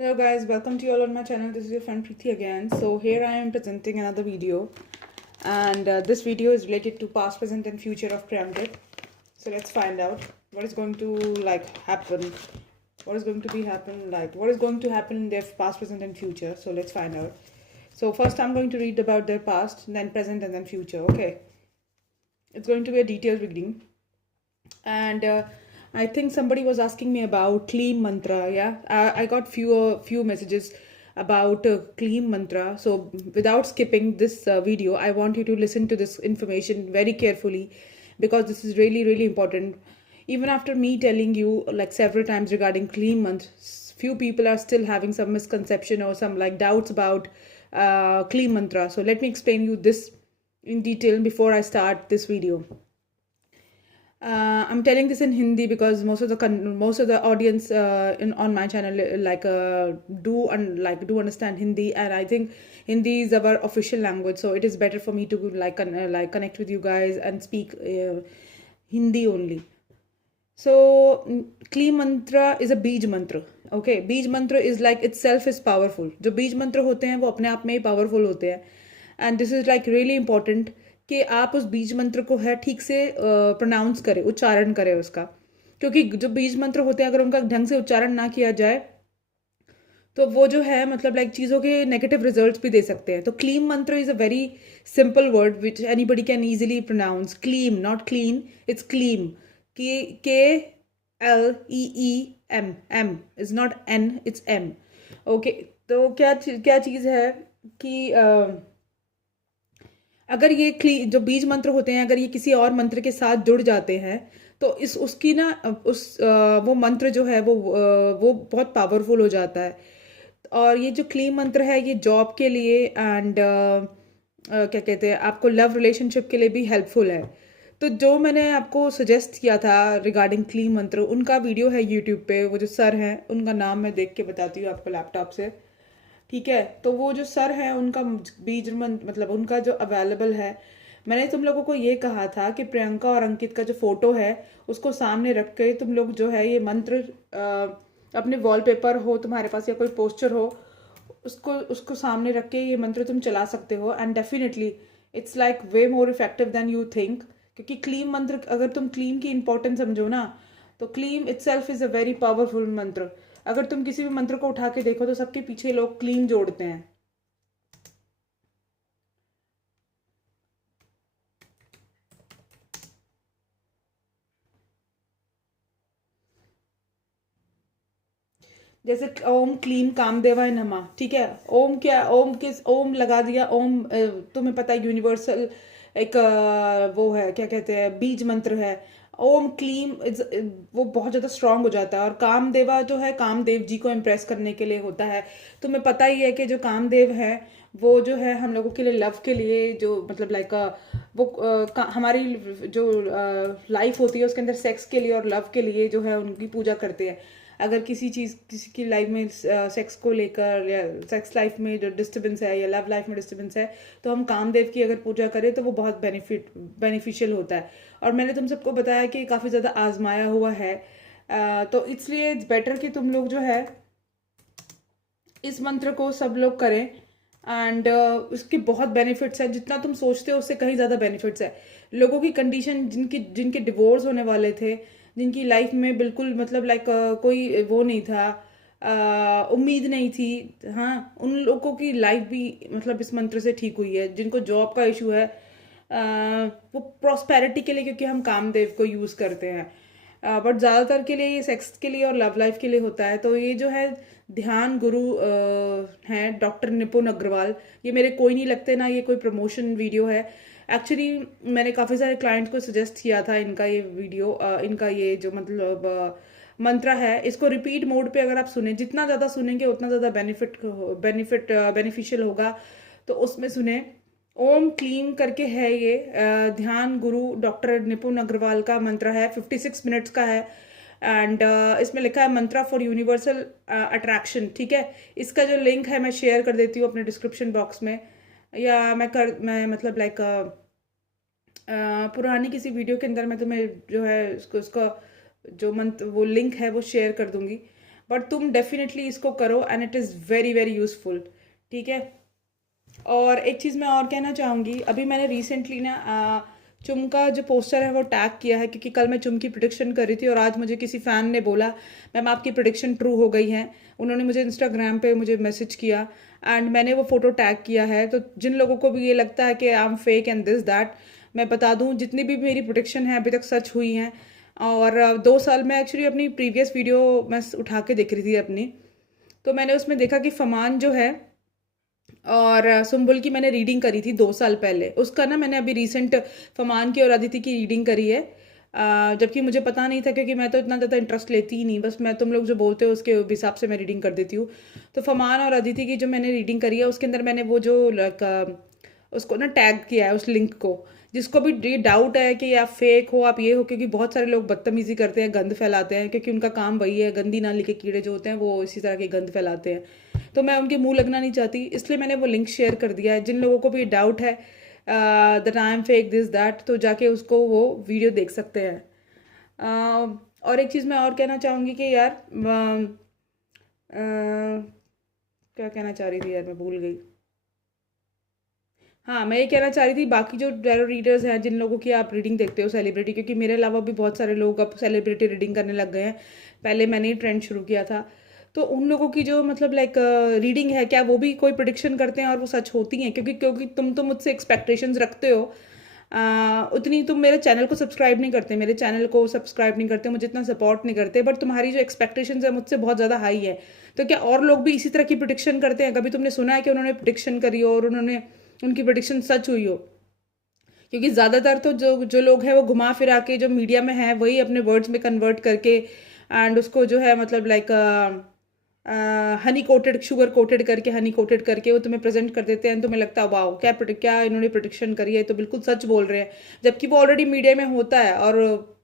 Hello guys, welcome to you all on my channel. This is your friend Preeti again. So here I am presenting another video, and this video is related to past, present and future of Priyankit. So let's find out what is going to happen. What is going to be happen what is going to happen in their past, present and future. So let's find out. So first I'm going to read about their past, then present and then future. Okay. It's going to be a detailed reading. And I think somebody was asking me about clean mantra. Yeah, I got few messages about clean mantra. So without skipping this video, I want you to listen to this information very carefully, because this is really important. Even after me telling you like several times regarding clean mantra, few people are still having some misconception or some doubts about clean mantra. So let me explain you this in detail before I start this video. I'm telling this in Hindi because most of the audience on my channel do understand Hindi, and I think Hindi is our official language, so it is better for me to connect with you guys and speak Hindi only. So clean mantra is a बीज mantra. Okay, बीज mantra is like itself is powerful. जो बीज मंत्र होते हैं वो अपने आप में ही पावरफुल होते हैं, and this is like really important कि आप उस बीज मंत्र को है ठीक से प्रोनाउंस करें, उच्चारण करें उसका, क्योंकि जो बीज मंत्र होते हैं अगर उनका ढंग से उच्चारण ना किया जाए तो वो जो है चीज़ों के नेगेटिव रिजल्ट्स भी दे सकते हैं. तो kleem mantra is a very simple word which anybody can easily pronounce. Kleem, not clean, it's kleem. KLEEM. M is not N, it's M. Okay. तो क्या चीज़ है कि अगर ये जो बीज मंत्र होते हैं अगर ये किसी और मंत्र के साथ जुड़ जाते हैं तो उसकी ना वो मंत्र जो है वो बहुत पावरफुल हो जाता है. और ये जो क्लीम मंत्र है ये जॉब के लिए एंड क्या कहते हैं आपको लव रिलेशनशिप के लिए भी हेल्पफुल है. तो जो मैंने आपको सजेस्ट किया था रिगार्डिंग क्लीम मंत्र, उनका वीडियो है यूट्यूब पे. वो जो सर हैं उनका नाम मैं देख के बताती हूँ आपको लैपटॉप से, ठीक है. तो वो जो सर हैं उनका बीज उनका जो अवेलेबल है. मैंने तुम लोगों को ये कहा था कि प्रियंका और अंकित का जो फोटो है उसको सामने रख के तुम लोग जो है ये मंत्र अपने वॉलपेपर हो तुम्हारे पास या कोई पोस्टर हो उसको उसको सामने रख के ये मंत्र तुम चला सकते हो, and definitely it's like way more effective than you think. क्योंकि क्लीम मंत्र अगर तुम क्लीम की इंपॉर्टेंस समझो ना तो kleem itself is a very powerful mantra. अगर तुम किसी भी मंत्र को उठा के देखो तो सबके पीछे लोग क्लीम जोड़ते हैं. जैसे ओम क्लीम कामदेवाय नमः, ठीक है. ओम क्या, ओम किस, ओम लगा दिया. ओम तुम्हें पता है यूनिवर्सल एक वो है, क्या कहते हैं, बीज मंत्र है. ओम क्लीम वो बहुत ज़्यादा स्ट्रांग हो जाता है. और कामदेवा जो है कामदेव जी को इम्प्रेस करने के लिए होता है. तुम्हें पता ही है कि जो कामदेव है वो जो है हम लोगों के लिए लव के लिए जो हमारी जो लाइफ होती है उसके अंदर सेक्स के लिए और लव के लिए जो है उनकी पूजा करते हैं. अगर किसी की लाइफ में सेक्स को लेकर या सेक्स लाइफ में जो डिस्टर्बेंस है या लव लाइफ में डिस्टर्बेंस है तो हम कामदेव की अगर पूजा करें तो वो बहुत बेनिफिशियल होता है. और मैंने तुम सबको बताया कि काफ़ी ज़्यादा आजमाया हुआ है. तो इसलिए इट्स बेटर कि तुम लोग जो है इस मंत्र को सब लोग करें. एंड उसके बहुत बेनिफिट्स हैं, जितना तुम सोचते हो उससे कहीं ज़्यादा बेनिफिट्स है. लोगों की कंडीशन जिनके डिवोर्स होने वाले थे, जिनकी लाइफ में बिल्कुल कोई वो नहीं था, उम्मीद नहीं थी, हाँ, उन लोगों की लाइफ भी इस मंत्र से ठीक हुई है. जिनको जॉब का इशू है वो प्रॉस्पेरिटी के लिए, क्योंकि हम कामदेव को यूज़ करते हैं. बट ज़्यादातर के लिए ये सेक्स के लिए और लव लाइफ के लिए होता है. तो ये जो है ध्यान गुरु हैं डॉक्टर निपुण अग्रवाल. ये मेरे कोई नहीं लगते ना, ये कोई प्रमोशन वीडियो है. एक्चुअली मैंने काफ़ी सारे क्लाइंट्स को सजेस्ट किया था इनका ये वीडियो, इनका ये जो मंत्र है इसको रिपीट मोड पे अगर आप सुने, जितना ज़्यादा सुनेंगे उतना ज़्यादा बेनिफिशियल होगा. तो उसमें सुने. ओम क्लीम करके है ये ध्यान गुरु डॉक्टर निपुण अग्रवाल का मंत्र है. 56 मिनट्स का है. एंड इसमें लिखा है मंत्रा फॉर यूनिवर्सल अट्रैक्शन, ठीक है. इसका जो लिंक है मैं शेयर कर देती हूँ अपने डिस्क्रिप्शन बॉक्स में, या मैं पुरानी किसी वीडियो के अंदर मैं तुम्हें जो है उसका जो मंत्र वो लिंक है वो शेयर कर दूंगी. बट तुम डेफिनेटली इसको करो and it is very very useful, ठीक है। और एक चीज़ मैं और कहना चाहूँगी, अभी मैंने रिसेंटली ना चुम का जो पोस्टर है वो टैग किया है, क्योंकि कल मैं चुम की प्रिडिक्शन कर रही थी और आज मुझे किसी फ़ैन ने बोला मैम आपकी प्रिडिक्शन ट्रू हो गई है। उन्होंने मुझे इंस्टाग्राम पे मुझे मैसेज किया एंड मैंने वो फ़ोटो टैग किया है। तो जिन लोगों को भी ये लगता है कि I am fake and this that, मैं बता दूँ जितनी भी मेरी प्रिडिक्शन है अभी तक सच हुई हैं। और 2 साल में एक्चुअली अपनी प्रीवियस वीडियो मैं उठा के देख रही थी अपनी, तो मैंने उसमें देखा कि फमान जो है और सुम्बुल की मैंने रीडिंग करी थी 2 साल पहले, उसका ना मैंने अभी रिसेंट फमान की और अदिति की रीडिंग करी है। जबकि मुझे पता नहीं था, क्योंकि मैं तो इतना ज़्यादा इंटरेस्ट लेती ही नहीं, बस मैं तुम लोग जो बोलते हो उसके हिसाब से मैं रीडिंग कर देती हूँ। तो फमान और अदिति की जो मैंने रीडिंग करी है उसके अंदर मैंने वो जो उसको ना टैग किया है उस लिंक को। जिसको भी ये डाउट है कि आप फेक हो आप ये हो, क्योंकि बहुत सारे लोग बदतमीजी करते हैं, गंद फैलाते हैं, क्योंकि उनका काम वही है, गंदी नाली के कीड़े जो होते हैं वो इसी तरह के गंद फैलाते हैं। तो मैं उनके मुंह लगना नहीं चाहती, इसलिए मैंने वो लिंक शेयर कर दिया है। जिन लोगों को भी डाउट है that I am fake this that, तो जाके उसको वो वीडियो देख सकते हैं। और एक चीज़ मैं और कहना चाहूँगी कि यार क्या कहना चाह रही थी यार, मैं भूल गई। हाँ, मैं ये कहना चाह रही थी बाकी जो टैरो रीडर्स हैं, जिन लोगों की आप रीडिंग देखते हो सेलिब्रिटी, क्योंकि मेरे अलावा भी बहुत सारे लोग अब सेलिब्रिटी रीडिंग करने लग गए हैं, पहले मैंने ही ट्रेंड शुरू किया था। तो उन लोगों की जो मतलब लाइक रीडिंग है, क्या वो भी कोई प्रिडिक्शन करते हैं और वो सच होती हैं? क्योंकि क्योंकि तुम तो मुझसे एक्सपेक्टेशंस रखते हो उतनी, तुम मेरे चैनल को सब्सक्राइब नहीं करते, मेरे चैनल को सब्सक्राइब नहीं करते, मुझे इतना सपोर्ट नहीं करते, बट तुम्हारी जो एक्सपेक्टेशंस है मुझसे बहुत ज़्यादा हाई है। तो क्या और लोग भी इसी तरह की प्रिडिक्शन करते हैं? कभी तुमने सुना है कि उन्होंने प्रिडिक्शन करी हो और उन्होंने उनकी प्रिडिक्शन सच हुई हो? क्योंकि ज़्यादातर तो जो जो लोग हैं वो घुमा फिरा के जो मीडिया में है वही अपने वर्ड्स में कन्वर्ट करके एंड उसको जो है मतलब like Honey coated, sugar coated करके, हनी कोटेड करके वो तुम्हें प्रेजेंट कर देते हैं। तुम्हें लगता है वाओ क्या इन्होंने प्रिडिक्शन करी है, तो बिल्कुल सच बोल रहे हैं, जबकि वो ऑलरेडी मीडिया में होता है। और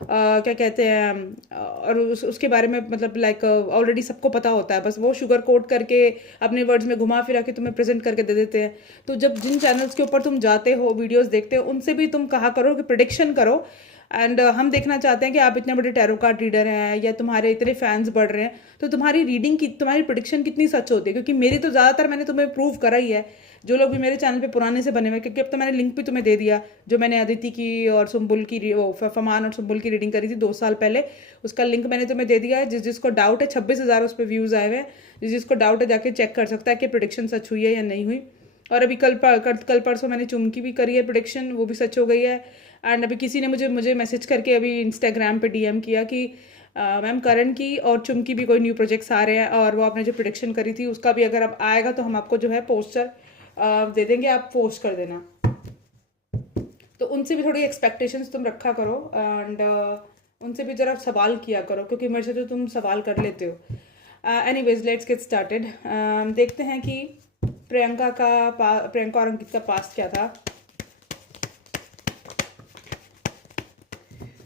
क्या कहते हैं और उसके बारे में मतलब लाइक ऑलरेडी सबको पता होता है, बस वो शुगर कोट करके अपने वर्ड्स में घुमा फिरा के तुम्हें प्रेजेंट करके दे देते हैं। तो जब जिन चैनल्स के ऊपर तुम जाते हो, वीडियोस देखते हो, उनसे भी तुम कहा करो कि प्रिडिक्शन करो। एंड हम देखना चाहते हैं कि आप इतने बड़े टैरो कार्ड रीडर हैं या तुम्हारे इतने फैंस बढ़ रहे हैं, तो तुम्हारी रीडिंग की, तुम्हारी प्रिडिक्शन कितनी सच होती है। क्योंकि मेरी तो ज़्यादातर मैंने तुम्हें प्रूव करा ही है, जो लोग भी मेरे चैनल पे पुराने से बने हुए, क्योंकि अब तो मैंने लिंक भी तुम्हें दे दिया, जो मैंने अदिति की और सुम्बुल की फमान और सुम्बुल की रीडिंग करी थी 2 साल पहले, उसका लिंक मैंने तुम्हें दे दिया है। जिसको डाउट है, 26,000 उस पर व्यूज़ आए हुए हैं, जिसको डाउट है जाके चेक कर सकता है कि प्रिडिक्शन सच हुई है या नहीं हुई। और अभी कल परसों मैंने चुमकी भी करी है प्रिडिक्शन, वो भी सच हो गई है। एंड अभी किसी ने मुझे मैसेज करके अभी इंस्टाग्राम पे डीएम किया कि मैम करण की और चुमकी भी कोई न्यू प्रोजेक्ट्स आ रहे हैं, और वो आपने जो प्रिडिक्शन करी थी उसका भी अगर अब आएगा तो हम आपको जो है पोस्टर दे देंगे, आप पोस्ट कर देना। तो उनसे भी थोड़ी एक्सपेक्टेशंस तुम रखा करो एंड उनसे भी ज़रा सवाल किया करो, क्योंकि मेरे से तो तुम सवाल कर लेते हो। Anyways let's get started. देखते हैं कि प्रियंका और अंकित का पास्ट क्या था।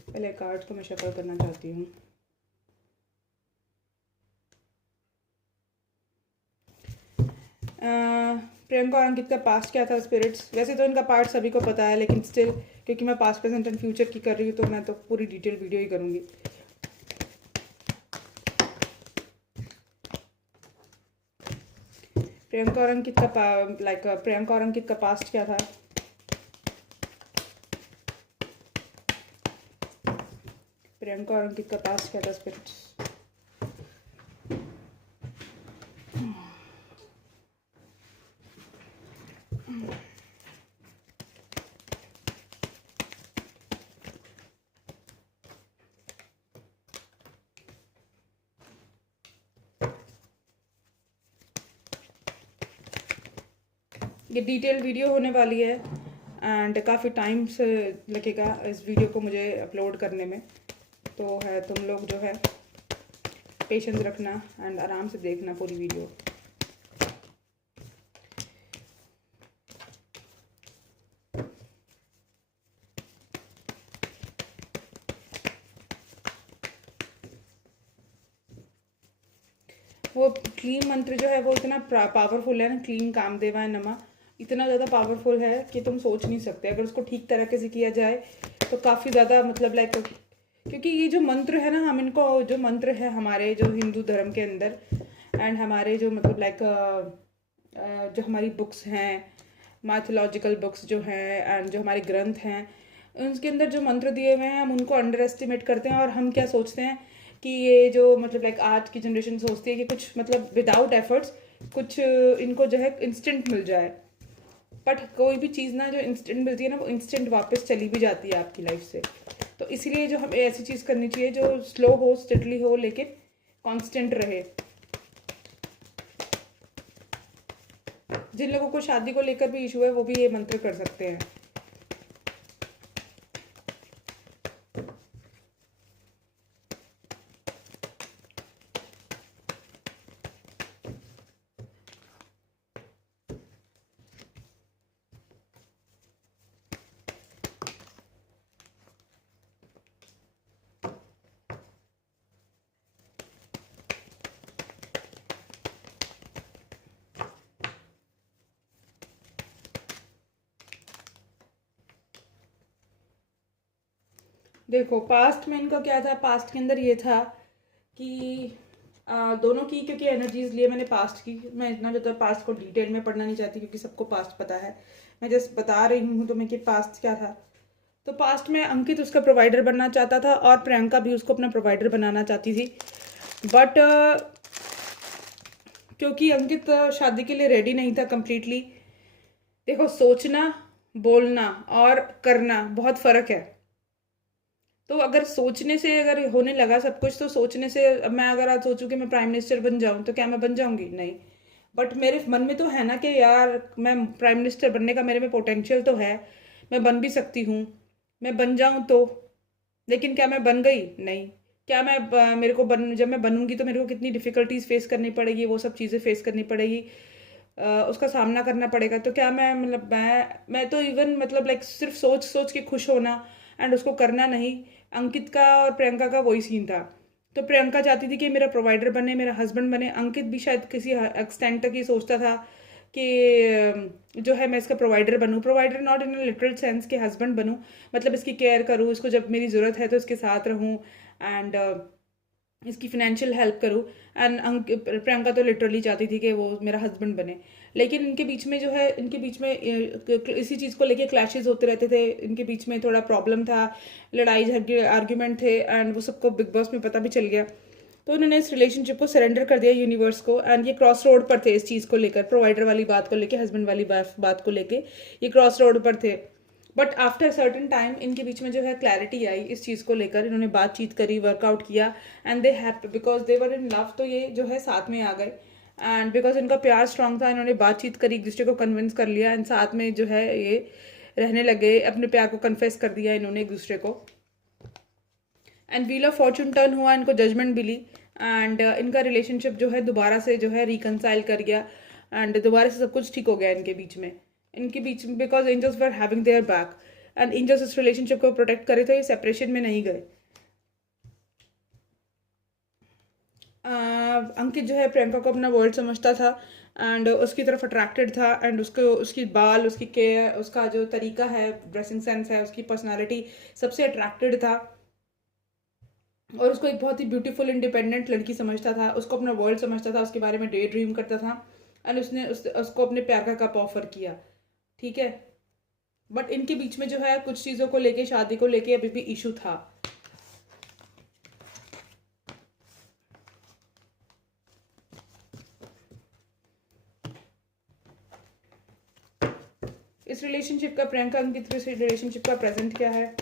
पहले कार्ड्स को मैं शफल करना चाहती हूँ। प्रियंका और अंकित का पास्ट क्या था स्पिरिट्स? वैसे तो इनका पार्ट सभी को पता है, लेकिन स्टिल क्योंकि मैं पास्ट प्रेजेंट एंड फ्यूचर की कर रही हूँ तो मैं तो पूरी डिटेल वीडियो ही करूँगी। प्रियंका और अंकित का प्रियंका और अंकित का पास्ट क्या था? प्रियंका और अंकित का पास्ट क्या था स्पिरिट्स? ये डिटेल वीडियो होने वाली है एंड काफ़ी टाइम से लगेगा इस वीडियो को मुझे अपलोड करने में, तो है तुम लोग जो है पेशेंस रखना एंड आराम से देखना पूरी वीडियो। वो क्लीन मंत्र जो है वो इतना पावरफुल है ना, क्लीन कामदेवाय नमः, इतना ज़्यादा पावरफुल है कि तुम सोच नहीं सकते। अगर उसको ठीक तरीके से किया जाए तो काफ़ी ज़्यादा मतलब लाइक क्योंकि ये जो मंत्र है ना, हम इनको, जो मंत्र है हमारे जो हिंदू धर्म के अंदर, एंड हमारे जो मतलब लाइक जो हमारी बुक्स हैं, माइथोलॉजिकल बुक्स जो हैं, एंड जो हमारे ग्रंथ हैं, उसके अंदर जो मंत्र दिए हुए हैं, हम उनको अंडर एस्टिमेट करते हैं। और हम क्या सोचते हैं कि ये जो मतलब लाइक आज की जनरेशन सोचती है कि कुछ मतलब विदाउट एफर्ट्स कुछ इनको जो है इंस्टेंट मिल जाए। बट कोई भी चीज़ ना जो इंस्टेंट मिलती है ना, वो इंस्टेंट वापस चली भी जाती है आपकी लाइफ से। तो इसीलिए जो हमें ऐसी चीज़ करनी चाहिए जो स्लो हो, स्टेडली हो, लेकिन कांस्टेंट रहे। जिन लोगों को शादी को लेकर भी इशू है, वो भी ये मंत्र कर सकते हैं। देखो पास्ट में इनका क्या था, पास्ट के अंदर ये था कि दोनों की, क्योंकि एनर्जीज लिए मैंने पास्ट की, मैं इतना ज़्यादा पास्ट को डिटेल में पढ़ना नहीं चाहती क्योंकि सबको पास्ट पता है। मैं जस्ट बता रही हूँ तुम्हें कि पास्ट क्या था। तो पास्ट में अंकित उसका प्रोवाइडर बनना चाहता था और प्रियंका भी उसको अपना प्रोवाइडर बनाना चाहती थी। बट क्योंकि अंकित शादी के लिए रेडी नहीं था कम्प्लीटली। देखो सोचना, बोलना और करना बहुत फ़र्क है। तो अगर सोचने से अगर होने लगा सब कुछ, तो सोचने से, अब मैं अगर आज सोचूं कि मैं प्राइम मिनिस्टर बन जाऊं, तो क्या मैं बन जाऊंगी? नहीं। बट मेरे मन में तो है ना कि यार मैं प्राइम मिनिस्टर बनने का मेरे में पोटेंशियल तो है, मैं बन भी सकती हूँ, मैं बन जाऊं तो। लेकिन क्या मैं बन गई? नहीं। क्या मैं मेरे को जब मैं बनूंगी तो मेरे को कितनी डिफ़िकल्टीज फेस करनी पड़ेगी, वो सब चीज़ें फेस करनी पड़ेगी, उसका सामना करना पड़ेगा। तो क्या मैं मतलब मैं तो इवन मतलब लाइक सिर्फ सोच सोच के खुश होना एंड उसको करना नहीं। अंकित का और प्रियंका का वही सीन था। तो प्रियंका चाहती थी कि मेरा प्रोवाइडर बने, मेरा हस्बैंड बने। अंकित भी शायद किसी एक्सटेंट तक ये सोचता था कि जो है मैं इसका प्रोवाइडर बनूं, provider not in literal sense के हस्बैंड बनूं, मतलब इसकी केयर करूं, इसको जब मेरी ज़रूरत है तो इसके साथ रहूं, एंड इसकी फिनेंशियल हेल्प करूँ। एंड प्रियंका तो लिटरली चाहती थी कि वो मेरा हस्बैंड बने। लेकिन इनके बीच में जो है, इनके बीच में इसी चीज़ को लेके क्लैशेस होते रहते थे, इनके बीच में थोड़ा प्रॉब्लम था, लड़ाई झगड़े आर्ग्यूमेंट थे, एंड वो सबको बिग बॉस में पता भी चल गया। तो उन्होंने इस रिलेशनशिप को सरेंडर कर दिया यूनिवर्स को। एंड ये क्रॉस रोड पर थे इस चीज़ को लेकर, प्रोवाइडर वाली बात को लेकर, हस्बैंड वाली बात को लेकर ये क्रॉस रोड पर थे। बट आफ्टर सर्टन टाइम इनके बीच में जो है क्लैरिटी आई इस चीज़ को लेकर, इन्होंने बातचीत करी, वर्कआउट किया, and they have, because they were in love, तो ये जो है साथ में आ गए। एंड बिकॉज इनका प्यार स्ट्रांग था, इन्होंने बातचीत करी, एक दूसरे को कन्विंस कर लिया, एंड साथ में जो है ये रहने लगे, अपने प्यार को कन्फेस कर दिया इन्होंने एक दूसरे को। And wheel of Fortune turn हुआ, इनको जजमेंट मिली, एंड इनका रिलेशनशिप जो है दोबारा से जो है रिकनसाइल कर गया, एंड दोबारा से सब कुछ ठीक हो गया इनके बीच में, because angels were having their back, and angels इस रिलेशनशिप को प्रोटेक्ट करे थे, ये सेपरेशन में नहीं गए। अंकित जो है प्रियंका को अपना वर्ल्ड समझता था, एंड उसकी तरफ अट्रैक्टेड था, एंड उसको उसकी बाल, उसकी केयर, उसका जो तरीका है, ड्रेसिंग सेंस है, उसकी पर्सनालिटी सबसे अट्रैक्टेड था, और उसको एक बहुत ही ब्यूटीफुल इंडिपेंडेंट लड़की समझता था, उसको अपना वर्ल्ड समझता था, उसके बारे में डे ड्रीम करता था, एंड उसने उसको अपने प्यार का कप ऑफर किया। ठीक है। बट इनके बीच में जो है कुछ चीज़ों को लेके, शादी को लेके अभी भी इशू था। इस रिलेशनशिप का, प्रियंका अंकित रिलेशनशिप का प्रेजेंट क्या है?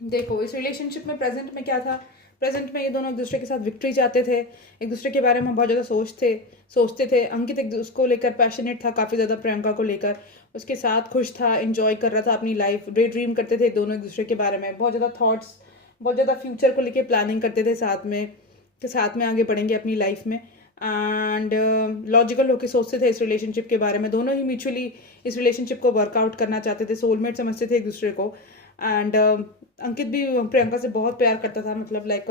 देखो इस रिलेशनशिप में प्रेजेंट में क्या था, प्रेजेंट में ये दोनों एक दूसरे के साथ विक्ट्री चाहते थे, एक दूसरे के बारे में बहुत ज़्यादा सोचते थे। अंकित एक उसको लेकर पैशनेट था काफ़ी ज़्यादा, प्रियंका को लेकर उसके साथ खुश था, एंजॉय कर रहा था अपनी लाइफ, डे ड्रीम करते थे दोनों एक दूसरे के बारे में, बहुत ज़्यादा थॉट्स, बहुत ज़्यादा फ्यूचर को लेकर प्लानिंग करते थे साथ में, कि साथ में आगे बढ़ेंगे अपनी लाइफ में। एंड लॉजिकल होकर सोचते थे इस रिलेशनशिप के बारे में, दोनों ही म्यूचुअली इस रिलेशनशिप को वर्कआउट करना चाहते थे, सोलमेट समझते थे एक दूसरे को। एंड अंकित भी प्रियंका से बहुत प्यार करता था, मतलब लाइक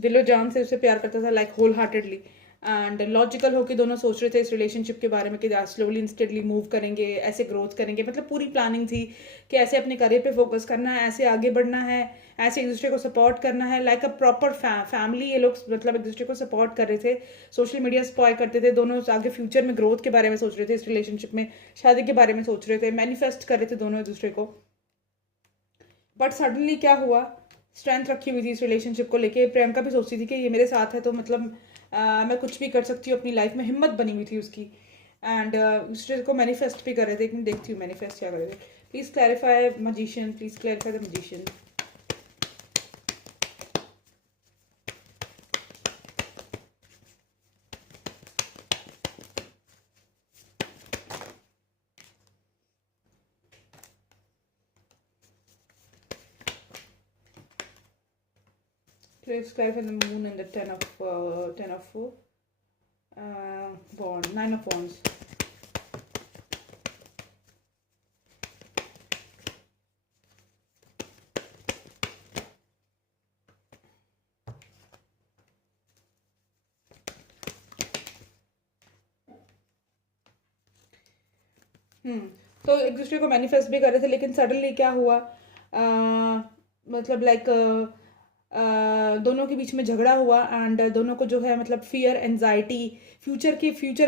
दिलो जान से उसे प्यार करता था, like wholeheartedly. And logical होकर दोनों सोच रहे थे इस रिलेशनशिप के बारे में कि स्लोली इंस्टेंटली मूव करेंगे, ऐसे ग्रोथ करेंगे, मतलब पूरी प्लानिंग थी कि ऐसे अपने करियर पे फोकस करना है, ऐसे आगे बढ़ना है, ऐसे एक दूसरे को सपोर्ट करना है, लाइक अ प्रॉपर फैमिली। ये लोग मतलब एक दूसरे को सपोर्ट कर रहे थे, सोशल मीडिया स्पॉय करते थे, दोनों आगे फ्यूचर में ग्रोथ के बारे में सोच रहे थे, इस रिलेशनशिप में शादी के बारे में सोच रहे थे, मैनिफेस्ट कर रहे थे दोनों एक दूसरे को। बट सडनली क्या हुआ, स्ट्रेंथ रखी हुई थी इस रिलेशनशिप को लेके, प्रियंका भी सोचती थी कि ये मेरे साथ है तो मतलब मैं कुछ भी कर सकती हूँ अपनी लाइफ में, हिम्मत बनी हुई थी उसकी। एंड दूसरे को मैनिफेस्ट भी कर रहे थे, एक मिनट देखती हूँ मैनिफेस्ट क्या कर रहे थे। Please clarify magician, please clarify the magician. Please clarify the moon and the ten of bond, 9 of wands. तो एक दूसरे को मैनिफेस्ट भी कर रहे थे, लेकिन सडनली क्या हुआ, मतलब लाइक दोनों के बीच में झगड़ा हुआ। एंड दोनों को जो है मतलब फियर, एंजाइटी, फ्यूचर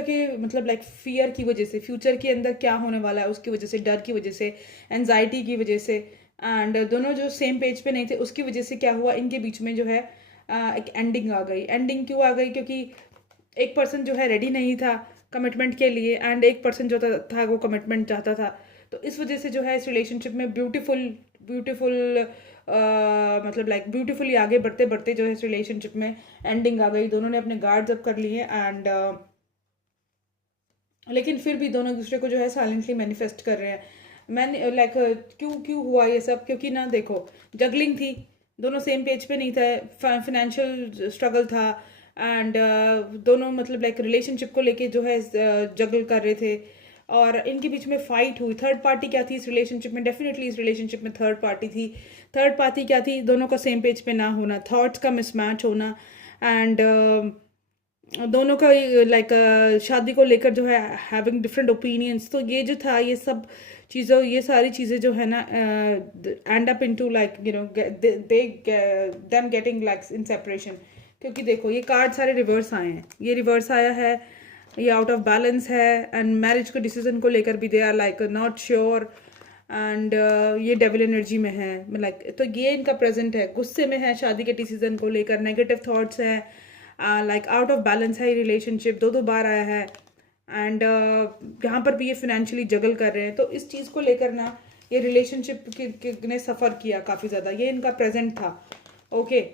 के मतलब लाइक फियर की वजह से, फ्यूचर के अंदर क्या होने वाला है उसकी वजह से, डर की वजह से, एंजाइटी की वजह से, एंड दोनों जो सेम पेज पे नहीं थे उसकी वजह से क्या हुआ, इनके बीच में जो है एक एंडिंग आ गई। एंडिंग क्यों आ गई, क्योंकि एक पर्सन जो है रेडी नहीं था कमिटमेंट के लिए, एंड एक पर्सन जो था वो कमिटमेंट चाहता था। तो इस वजह से जो है इस रिलेशनशिप में ब्यूटीफुल ब्यूटीफुल मतलब लाइक ब्यूटीफुली आगे बढ़ते बढ़ते जो है इस रिलेशनशिप में एंडिंग आ गई। दोनों ने अपने गार्ड्स अप कर लिए, एंड लेकिन फिर भी दोनों एक दूसरे को जो है साइलेंटली मैनिफेस्ट कर रहे हैं। मैंने लाइक क्यों क्यों हुआ ये सब, क्योंकि ना देखो जगलिंग थी, दोनों सेम पेज पे नहीं थे, फाइनेंशियल स्ट्रगल था, एंड दोनों मतलब लाइक रिलेशनशिप को लेके जो है जगल कर रहे थे, और इनके बीच में फाइट हुई। थर्ड पार्टी क्या थी इस रिलेशनशिप में, डेफिनेटली इस रिलेशनशिप में थर्ड पार्टी थी। थर्ड पार्टी क्या थी, दोनों का सेम पेज पे ना होना, थॉट्स का मिसमैच होना, एंड दोनों का लाइक शादी को लेकर जो है हैविंग डिफरेंट ओपिनियंस। तो ये जो था, ये सब चीज़ों, ये सारी चीज़ें जो है ना and up into like you know they them getting like in separation. क्योंकि देखो ये कार्ड सारे रिवर्स आए हैं, ये रिवर्स आया है, ये आउट ऑफ बैलेंस है, एंड मैरिज को डिसीजन को लेकर भी they are like not sure, and ये डेविल एनर्जी में है लाइक। तो ये इनका प्रेजेंट है, गुस्से में है शादी के डिसीजन को लेकर, नेगेटिव थॉट्स हैं, लाइक आउट ऑफ बैलेंस है, रिलेशनशिप दो बार आया है, एंड यहाँ पर भी ये फिनेंशियली जगल कर रहे हैं। तो इस चीज़ को लेकर ना ये रिलेशनशिप ने सफ़र किया काफ़ी ज़्यादा, ये इनका प्रेजेंट था। ओके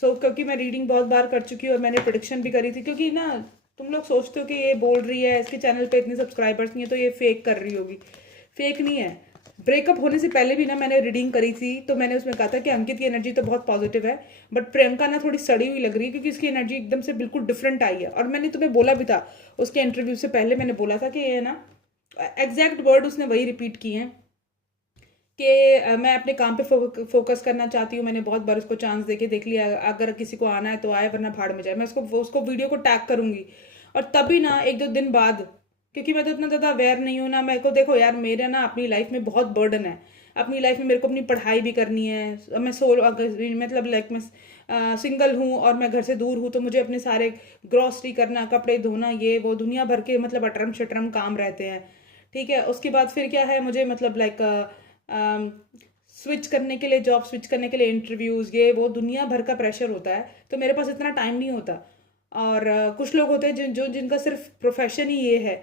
सो क्योंकि मैं रीडिंग बहुत बार कर चुकी हूँ और मैंने प्रोडिक्शन भी करी थी, क्योंकि ना तुम लोग सोचते हो कि ये बोल रही है, इसके चैनल पे इतने सब्सक्राइबर्स नहीं है तो ये फेक कर रही होगी। फेक नहीं है। ब्रेकअप होने से पहले भी ना मैंने रीडिंग करी थी, तो मैंने उसमें कहा था कि अंकित की एनर्जी तो बहुत पॉजिटिव है, बट प्रियंका ना थोड़ी सड़ी हुई लग रही है, क्योंकि इसकी एनर्जी एकदम से बिल्कुल डिफरेंट आई है। और मैंने तुम्हें बोला भी था उसके इंटरव्यू से पहले, मैंने बोला था कि ये ना एग्जैक्ट वर्ड उसने वही रिपीट किए हैं कि मैं अपने काम पे फोकस करना चाहती हूँ। मैंने बहुत बार उसको चांस देख लिया, अगर किसी को आना है तो आए वरना भाड़ में जाए। मैं उसको वीडियो को टैग करूंगी, और तभी ना एक दो दिन बाद, क्योंकि मैं तो इतना ज़्यादा अवेयर नहीं हूँ ना, मेरे को देखो यार, मेरे ना अपनी लाइफ में बहुत बर्डन है। अपनी लाइफ में मेरे को अपनी पढ़ाई भी करनी है, मैं मतलब लाइक मैं सिंगल हूँ और मैं घर से दूर हूँ, तो मुझे अपने सारे ग्रॉसरी करना, कपड़े धोना, ये वो दुनिया भर के मतलब अटरम शटरम काम रहते हैं। ठीक है, उसके बाद फिर क्या है, मुझे मतलब लाइक स्विच करने के लिए, जॉब स्विच करने के लिए इंटरव्यूज़, ये वो दुनिया भर का प्रेशर होता है, तो मेरे पास इतना टाइम नहीं होता। और कुछ लोग होते हैं जिनका सिर्फ प्रोफेशन ही ये है,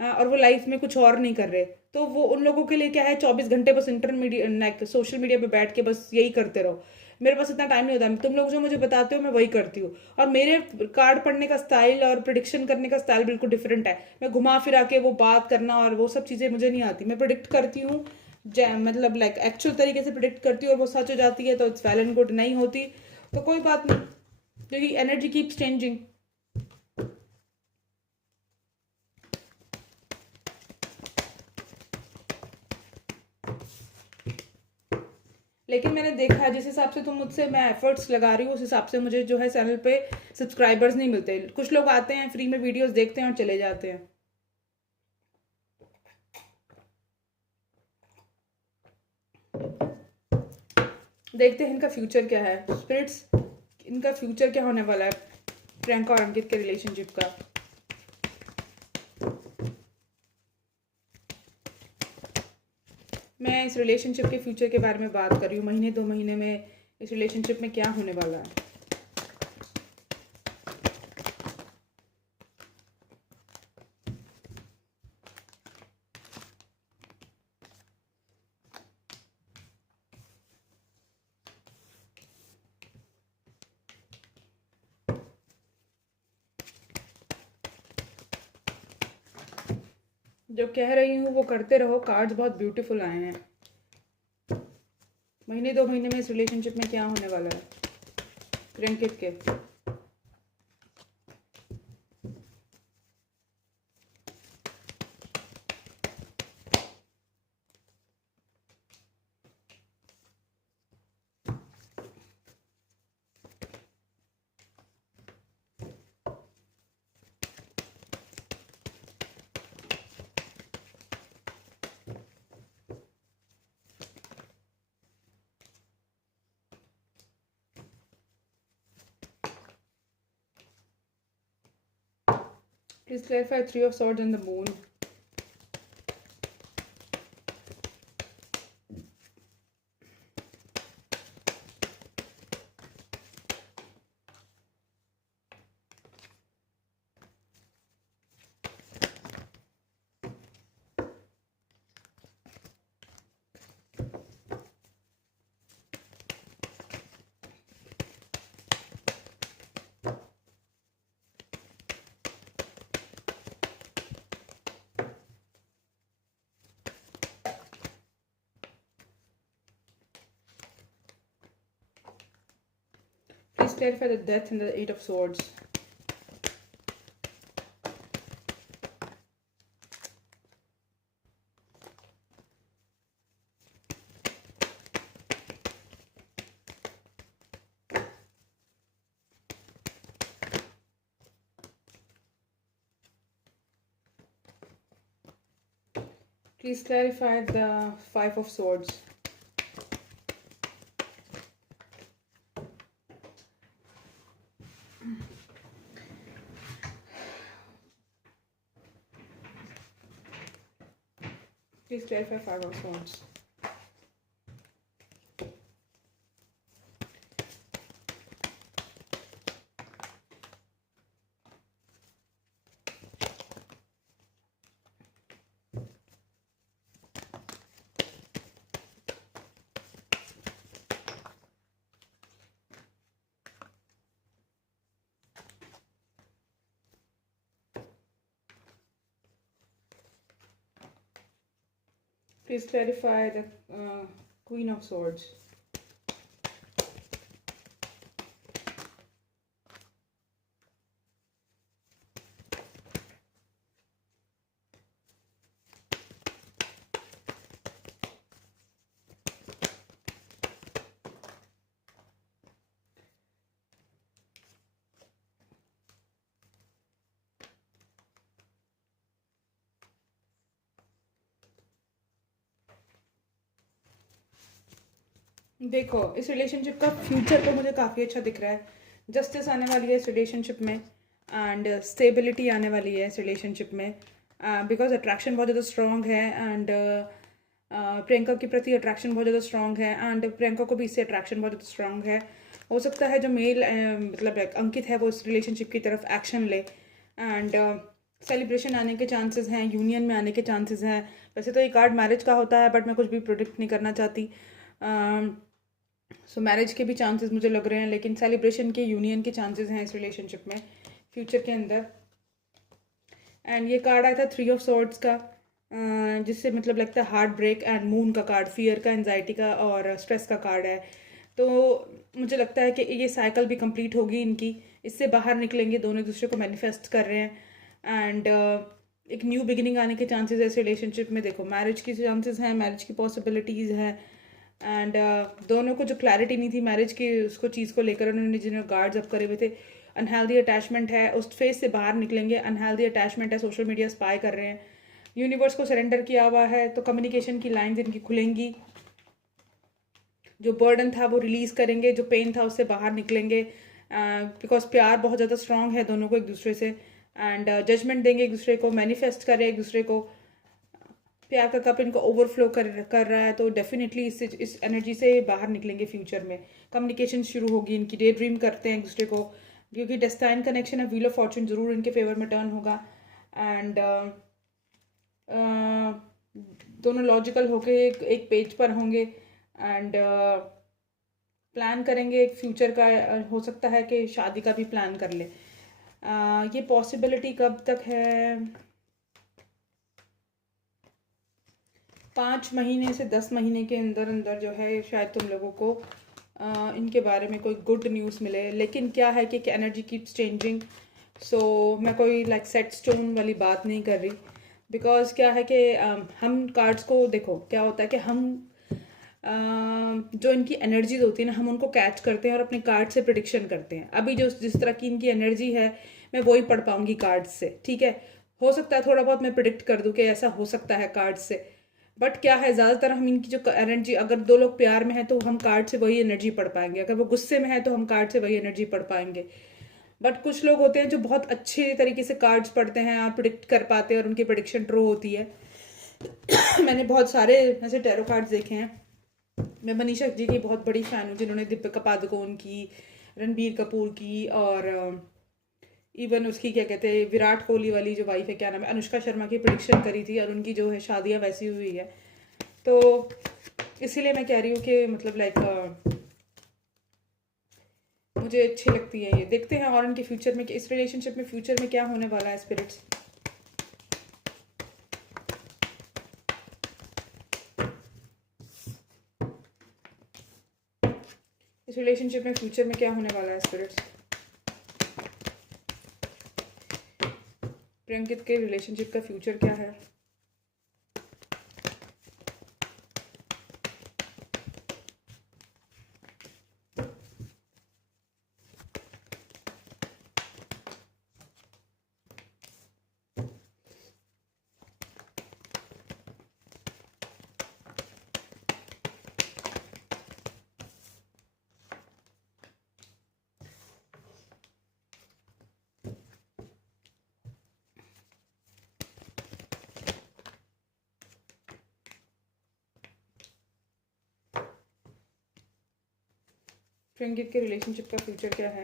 और वो लाइफ में कुछ और नहीं कर रहे, तो वो उन लोगों के लिए क्या है, 24 घंटे बस इंटरमीडिएट सोशल मीडिया पे बैठ के बस यही करते रहो। मेरे पास इतना टाइम नहीं होता, तुम लोग जो मुझे बताते हो मैं वही करती हूँ। और मेरे कार्ड पढ़ने का स्टाइल और प्रिडिक्शन करने का स्टाइल बिल्कुल डिफरेंट है। मैं घुमा फिरा के वो बात करना और वो सब चीज़ें मुझे नहीं आती। मैं प्रिडिक्ट करती हूँ, मतलब लाइक एक्चुअल तरीके से प्रिडिक्ट करती हूँ, और वो सच हो जाती है तो इट्स वेल एंड गुड, नहीं होती तो कोई बात नहीं, क्योंकि एनर्जी कीप्स चेंजिंग। लेकिन मैंने देखा जिस हिसाब से तुम मुझसे मैं एफर्ट्स लगा रही हूँ, उस हिसाब से मुझे जो है चैनल पे सब्सक्राइबर्स नहीं मिलते। कुछ लोग आते हैं फ्री में वीडियोस देखते हैं और चले जाते हैं। देखते हैं इनका फ्यूचर क्या है, स्पिरिट्स, इनका फ्यूचर क्या होने वाला है प्रियंका और अंकित के रिलेशनशिप का। मैं इस रिलेशनशिप के फ्यूचर के बारे में बात कर रही हूँ। महीने 2 महीने में इस रिलेशनशिप में क्या होने वाला है। जो कह रही हूँ वो करते रहो। कार्ड्स बहुत ब्यूटीफुल आए हैं। महीने 2 महीने में इस रिलेशनशिप में क्या होने वाला है प्रियंकित के। Please clarify 3 of Swords and the Moon. Please clarify the Death and the 8 of Swords. Please clarify the 5 of Swords. Please clarify 5 of Swords. Please clarify the Queen of Swords. देखो इस relationship का future तो मुझे काफ़ी अच्छा दिख रहा है। जस्टिस आने वाली है इस रिलेशनशिप में, एंड स्टेबिलिटी आने वाली है इस रिलेशनशिप में, बिकॉज अट्रैक्शन बहुत ज़्यादा स्ट्रॉन्ग है, एंड प्रियंका के प्रति अट्रैक्शन बहुत ज़्यादा स्ट्रॉन्ग है, एंड प्रियंका को भी इससे अट्रैक्शन बहुत ज़्यादा स्ट्रॉन्ग है। हो सकता है जो मेल मतलब अंकित है वो इस रिलेशनशिप की तरफ एक्शन ले, एंड सेलिब्रेशन आने के चांसेस हैं, यूनियन में आने के चांसेस हैं, वैसे तो ये कार्ड मैरिज का होता है, बट मैं कुछ भी प्रोडिक्ट नहीं करना चाहती। सो मैरिज के भी चांसेस मुझे लग रहे हैं, लेकिन सेलिब्रेशन के, यूनियन के चांसेस हैं इस रिलेशनशिप में फ्यूचर के अंदर। एंड ये कार्ड आया था 3 ऑफ सॉर्ड्स का, जिससे मतलब लगता है हार्ट ब्रेक, एंड मून का कार्ड फियर का, एंजाइटी का और स्ट्रेस का कार्ड है। तो मुझे लगता है कि ये साइकिल भी कंप्लीट होगी इनकी, इससे बाहर निकलेंगे, दोनों एक दूसरे को मैनिफेस्ट कर रहे हैं। एंड एक न्यू बिगिनिंग आने के चांसेस है इस रिलेशनशिप में। देखो मैरिज की चांसेस हैं, मैरिज की पॉसिबिलिटीज़ हैं। एंड दोनों को जो क्लैरिटी नहीं थी मैरिज की, उसको चीज़ को लेकर उन्होंने जिन्होंने गार्ड्स अप करे हुए थे, अनहेल्दी अटैचमेंट है, उस फेज से बाहर निकलेंगे। अनहेल्दी अटैचमेंट है, सोशल मीडिया स्पाई कर रहे हैं, यूनिवर्स को सरेंडर किया हुआ है, तो कम्युनिकेशन की लाइंस इनकी खुलेंगी, जो बर्डन था वो रिलीज करेंगे, जो पेन था उससे बाहर निकलेंगे, बिकॉज प्यार बहुत ज़्यादा स्ट्रांग है दोनों को एक दूसरे से। एंड जजमेंट देंगे एक दूसरे को, मैनिफेस्ट करें एक दूसरे को, प्यार का कप इनको ओवरफ्लो कर रहा है, तो डेफिनेटली इस एनर्जी से बाहर निकलेंगे फ्यूचर में। कम्युनिकेशन शुरू होगी इनकी, डे ड्रीम करते हैं एक दूसरे को, क्योंकि डेस्टाइन कनेक्शन है, व्हील ऑफ फॉर्चून जरूर इनके फेवर में टर्न होगा। एंड दोनों लॉजिकल होके एक पेज पर होंगे, एंड प्लान करेंगे एक फ्यूचर का। हो सकता है कि शादी का भी प्लान कर ले। ये पॉसिबिलिटी कब तक है? 5 महीने से 10 महीने के अंदर अंदर जो है शायद तुम लोगों को इनके बारे में कोई गुड न्यूज़ मिले। लेकिन क्या है कि एनर्जी कीप्स चेंजिंग, सो मैं कोई लाइक सेट स्टोन वाली बात नहीं कर रही, बिकॉज क्या है कि हम कार्ड्स को देखो, क्या होता है कि हम जो इनकी एनर्जीज होती है ना, हम उनको कैच करते हैं और अपने कार्ड से प्रिडिक्शन करते हैं। अभी जो जिस तरह की इनकी एनर्जी है, मैं वही पढ़ पाऊंगी कार्ड्स से, ठीक है। हो सकता है थोड़ा बहुत मैं प्रिडिक्ट कर दूं कि ऐसा हो सकता है कार्ड से, बट क्या है ज़्यादातर हम इनकी जो एनर्जी, अगर दो लोग प्यार में हैं तो हम कार्ड से वही एनर्जी पढ़ पाएंगे, अगर वो गुस्से में है तो हम कार्ड से वही एनर्जी पढ़ पाएंगे। बट कुछ लोग होते हैं जो बहुत अच्छे तरीके से कार्ड्स पढ़ते हैं और प्रिडिक्ट कर पाते हैं और उनकी प्रिडिक्शन ट्रू होती है। मैंने बहुत सारे ऐसे टैरो कार्ड्स देखे हैं। मैं मनीषा जी की बहुत बड़ी फ़ैन हूँ, जिन्होंने दीपिका पादुकोण की, रणबीर कपूर की, और इवन उसकी क्या कहते हैं, विराट कोहली वाली जो वाइफ है, क्या नाम है, अनुष्का शर्मा की प्रिडिक्शन करी थी, और उनकी जो है शादियाँ वैसी हुई है। तो इसीलिए मैं कह रही हूँ कि मतलब लाइक मुझे अच्छी लगती है ये। देखते हैं और इनके फ्यूचर में, इस रिलेशनशिप में फ्यूचर में क्या होने वाला है स्पिरिट्स। इस रिलेशनशिप में फ्यूचर में क्या होने वाला है स्पिरिट्स। प्रियंकित के रिलेशनशिप का फ्यूचर क्या है? प्रियंकित के रिलेशनशिप का फ्यूचर क्या है?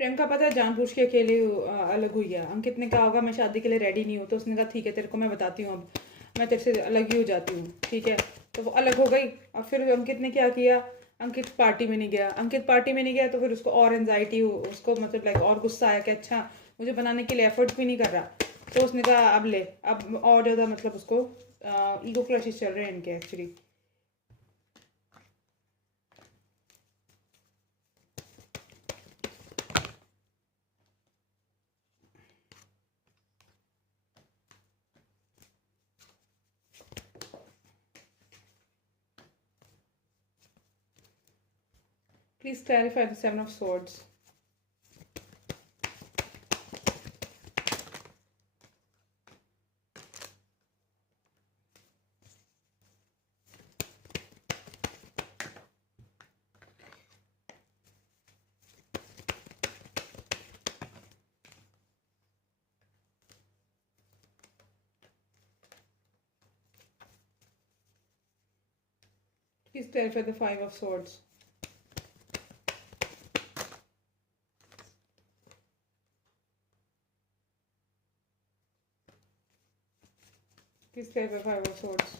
प्रियंका पता है जानबूझ के अकेले अलग हुई है। अंकित ने कहा होगा मैं शादी के लिए रेडी नहीं हूँ, तो उसने कहा ठीक है तेरे को मैं बताती हूँ, अब मैं तेरे से अलग ही हो जाती हूँ, ठीक है। तो वो अलग हो गई। अब फिर अंकित ने क्या किया, अंकित पार्टी में नहीं गया। अंकित पार्टी में नहीं गया तो फिर उसको और एनजाइटी, उसको मतलब लाइक और गुस्सा आया कि अच्छा मुझे बनाने के लिए एफर्ट्स भी नहीं कर रहा। तो उसने कहा अब ले, अब और ज़्यादा मतलब उसको ईगो क्लैशेस चल रहे हैं इनके actually. Please clarify the Seven of Swords. Please clarify the Five of Swords. Please clarify Five of Swords.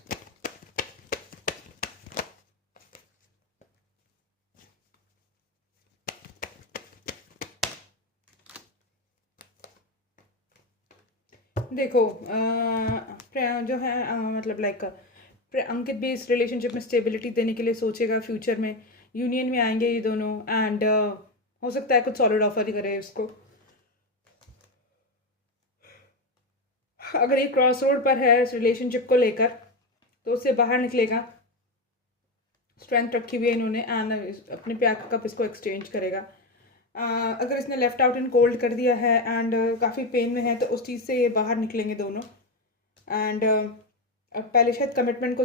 देखो जो है मतलब लाइक अंकित भी इस रिलेशनशिप में स्टेबिलिटी देने के लिए सोचेगा, फ्यूचर में यूनियन में आएंगे ये दोनों, एंड हो सकता है कुछ सॉलिड ऑफर ही करे उसको। अगर ये क्रॉस रोड पर है इस रिलेशनशिप को लेकर तो उससे बाहर निकलेगा, स्ट्रेंथ रखी हुई है इन्होंने, एंड अपने प्यार का कप इसको एक्सचेंज करेगा। अगर इसने लेफ्ट आउट एंड कोल्ड कर दिया है एंड काफ़ी पेन में है तो उस चीज़ से ये बाहर निकलेंगे दोनों। एंड पहले शायद कमिटमेंट को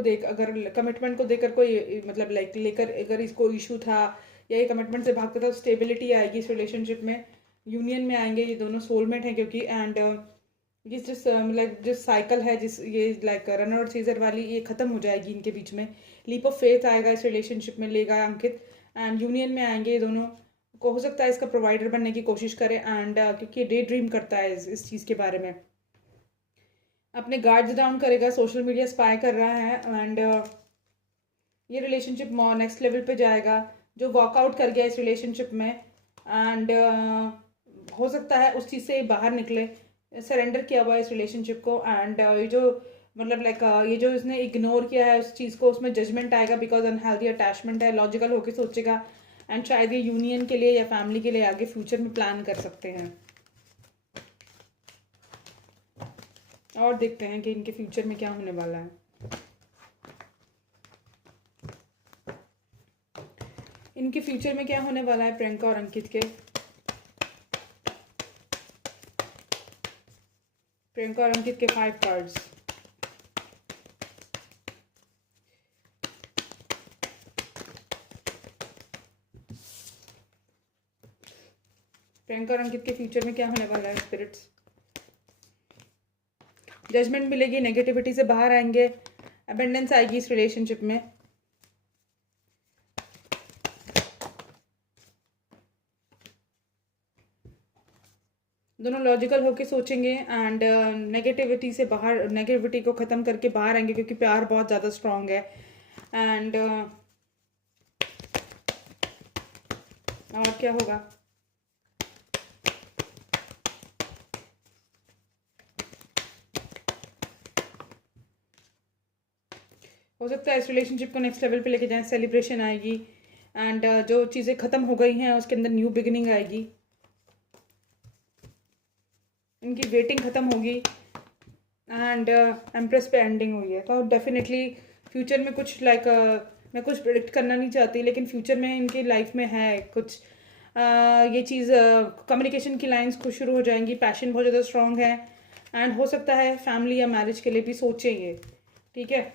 देकर कोई मतलब लाइक लेकर अगर इसको इशू था या ये कमिटमेंट से भागता था, तो स्टेबिलिटी आएगी इस रिलेशनशिप में, यूनियन में आएंगे ये दोनों, सोलमेट हैं क्योंकि। एंड जिस मतलब जिस साइकिल है, जिस ये लाइक रनर और सीजर वाली, ये ख़त्म हो जाएगी इनके बीच में। लीप ऑफ फेथ आएगा इस रिलेशनशिप में, लेगा अंकित, एंड यूनियन में आएंगे ये दोनों को। हो सकता है इसका प्रोवाइडर बनने की कोशिश करे, एंड क्योंकि डे ड्रीम करता है इस चीज़ के बारे में। अपने गार्ड्स डाउन करेगा, सोशल मीडिया स्पाई कर रहा है, एंड ये रिलेशनशिप नेक्स्ट लेवल पे जाएगा। जो वॉकआउट कर गया इस रिलेशनशिप में, एंड हो सकता है उस चीज़ से बाहर निकले, सरेंडर किया हुआ है इस रिलेशनशिप को। एंड ये जो मतलब लाइक ये जो इसने इग्नोर किया है उस चीज़ को, उसमें जजमेंट आएगा बिकॉज अनहेल्दी अटैचमेंट है, लॉजिकल होकर सोचेगा, एंड शायद ये यूनियन के लिए या फैमिली के लिए आगे फ्यूचर में प्लान कर सकते हैं। और देखते हैं कि इनके फ्यूचर में क्या होने वाला है। इनके फ्यूचर में क्या होने वाला है प्रियंका और अंकित के। प्रियंका और अंकित के 5 कार्ड्स। प्रियंका और अंकित के फ्यूचर में क्या होने वाला है स्पिरिट्स। जजमेंट मिलेगी, नेगेटिविटी से बाहर आएंगे, अबेंडेंस आएगी इस रिलेशनशिप में। दोनों लॉजिकल होके सोचेंगे, एंड नेगेटिविटी से बाहर, नेगेटिविटी को ख़त्म करके बाहर आएंगे क्योंकि प्यार बहुत ज़्यादा स्ट्रांग है। एंड और क्या होगा, हो सकता है इस रिलेशनशिप को नेक्स्ट लेवल पे लेके जाएं, सेलिब्रेशन आएगी, एंड जो चीज़ें ख़त्म हो गई हैं उसके अंदर न्यू बिगिनिंग आएगी। इनकी वेटिंग ख़त्म होगी, एंड एम्प्रेस पे एंडिंग हुई है। तो डेफिनेटली फ्यूचर में कुछ लाइक मैं कुछ प्रिडिक्ट करना नहीं चाहती, लेकिन फ्यूचर में इनकी लाइफ में है कुछ ये चीज़, कम्युनिकेशन की लाइंस कुछ शुरू हो जाएंगी, पैशन बहुत ज़्यादा स्ट्रॉन्ग है, एंड हो सकता है फैमिली या मैरिज के लिए भी सोचेंगे। ठीक है,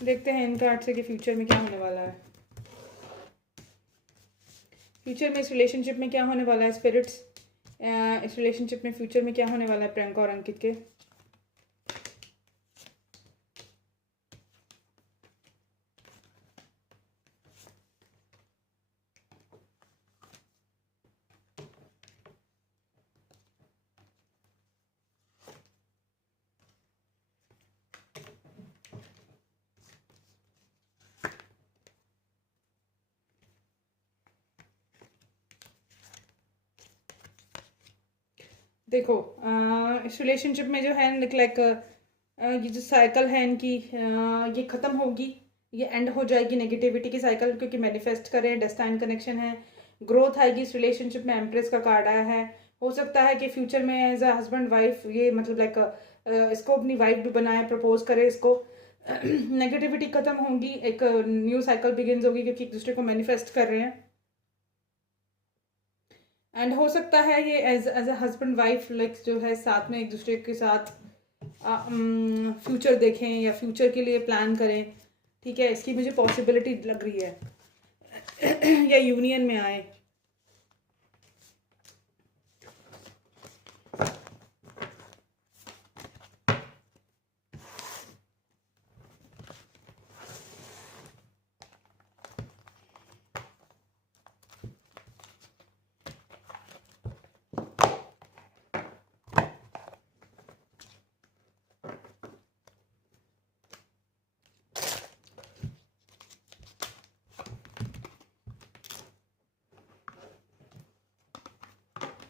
देखते हैं इन कार्ड से कि फ्यूचर में क्या होने वाला है। फ्यूचर में इस रिलेशनशिप में क्या होने वाला है स्पिरिट्स। इस रिलेशनशिप में फ्यूचर में क्या होने वाला है प्रियंका और अंकित के। देखो इस रिलेशनशिप में जो है लाइक ये जो साइकिल है इनकी ये ख़त्म होगी, ये एंड हो जाएगी नेगेटिविटी की साइकिल, क्योंकि मैनिफेस्ट करें, डेस्टाइन कनेक्शन है, ग्रोथ आएगी इस रिलेशनशिप में। एम्प्रेस का कार्ड आया है, हो सकता है कि फ्यूचर में एज अ हस्बैंड वाइफ ये मतलब लाइक इसको अपनी वाइफ भी बनाए, प्रपोज करे इसको। नेगेटिविटी ख़त्म होगी, एक न्यू साइकिल बिगिन्स होगी क्योंकि एक दूसरे को मैनिफेस्ट कर रहे हैं। एंड हो सकता है ये as a husband wife like जो है साथ में एक दूसरे के साथ फ्यूचर देखें या फ्यूचर के लिए प्लान करें। ठीक है, इसकी मुझे पॉसिबिलिटी लग रही है। या यूनियन में आए।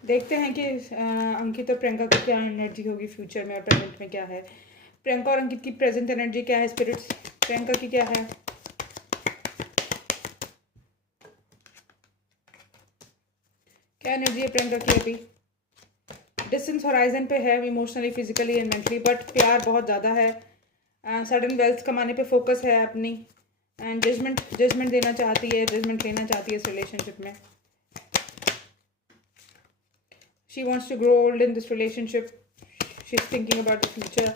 देखते हैं कि अंकित और प्रियंका की क्या एनर्जी होगी फ्यूचर में और प्रेजेंट में क्या है। प्रियंका और अंकित की प्रेजेंट एनर्जी क्या है स्पिरिट्स, प्रियंका की क्या है। क्या एनर्जी है प्रियंका की अभी। डिस्टेंस हॉराइजन पे है emotionally, physically and mentally, but प्यार बहुत ज़्यादा है। सडन वेल्थ कमाने पे फोकस है अपनी, एंड जजमेंट देना चाहती है, जजमेंट लेना चाहती है इस रिलेशनशिप में। She wants to grow old in this relationship. She's thinking about the future.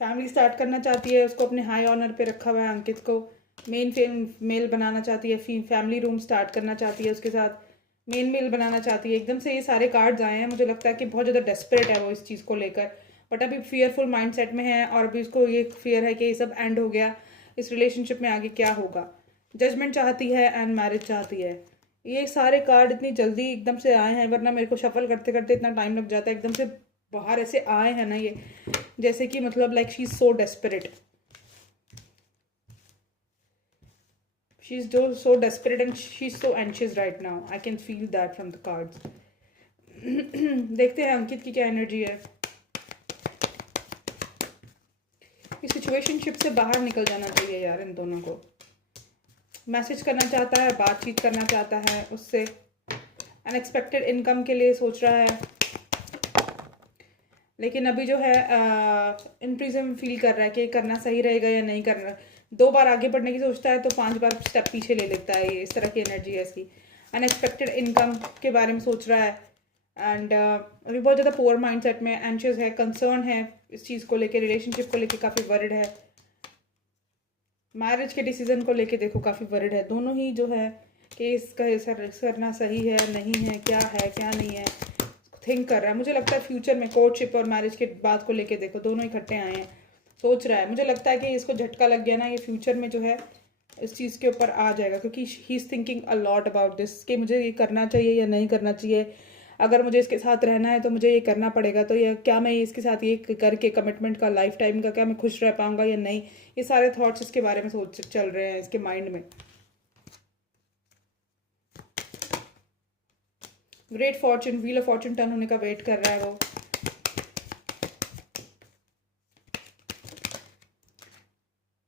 Family start करना चाहती है, उसको अपने हाई ऑनर पे रखा हुआ है अंकित को। मेल बनाना चाहती है, फैमिली रूम स्टार्ट करना चाहती है, उसके साथ मेल बनाना चाहती है। एकदम से ये सारे कार्ड्स आए हैं, मुझे लगता है कि बहुत ज़्यादा डेस्परेट है वो इस चीज़ को लेकर, बट अभी फियरफुल माइंडसेट में है और अभी उसको ये फियर है कि ये सब एंड हो गया, इस रिलेशनशिप में आगे क्या होगा। जजमेंट चाहती है एंड मैरिज चाहती है। ये सारे कार्ड इतनी जल्दी एकदम से आए हैं, वरना मेरे को शफल करते करते इतना टाइम लग जाता है। एकदम से बाहर ऐसे आए हैं ना ये, जैसे कि मतलब like she is so desperate, she is so desperate and she's so anxious right now. I can feel that from the cards. देखते हैं अंकित की क्या एनर्जी है। इस सिचुएशनशिप से बाहर निकल जाना चाहिए यार इन दोनों को। मैसेज करना चाहता है, बातचीत करना चाहता है उससे, अनएक्सपेक्टेड इनकम के लिए सोच रहा है, लेकिन अभी जो है इनप्रिजन फील कर रहा है कि करना सही रहेगा या नहीं करना। 2 बार आगे बढ़ने की सोचता है तो 5 बार स्टेप पीछे ले लेता है, ये इस तरह की एनर्जी है इसकी। अनएक्सपेक्टेड इनकम के बारे में सोच रहा है, एंड अभी बहुत ज़्यादा पुअर माइंडसेट में, एंशियस है, कंसर्न है इस चीज़ को लेके, रिलेशनशिप को लेके काफ़ी वरिड है, मैरिज के डिसीजन को लेके देखो काफ़ी वरिड है। दोनों ही जो है कि इसका करना सही है नहीं है, क्या है क्या नहीं है, थिंक कर रहा है। मुझे लगता है फ्यूचर में कोर्टशिप और मैरिज के बात को लेके देखो दोनों इकट्ठे आए हैं, सोच रहा है। मुझे लगता है कि इसको झटका लग गया ना, ये फ्यूचर में जो है इस चीज़ के ऊपर आ जाएगा, क्योंकि he is thinking a lot about this कि मुझे ये करना चाहिए या नहीं करना चाहिए। अगर मुझे इसके साथ रहना है तो मुझे ये करना पड़ेगा, तो ये क्या मैं इसके साथ ये करके कमिटमेंट का लाइफ टाइम का क्या मैं खुश रह पाऊंगा या नहीं। ये सारे थॉट्स इसके बारे में सोच चल रहे हैं इसके माइंड में। Great Fortune, wheel of Fortune turn होने का वेट कर रहा है वो।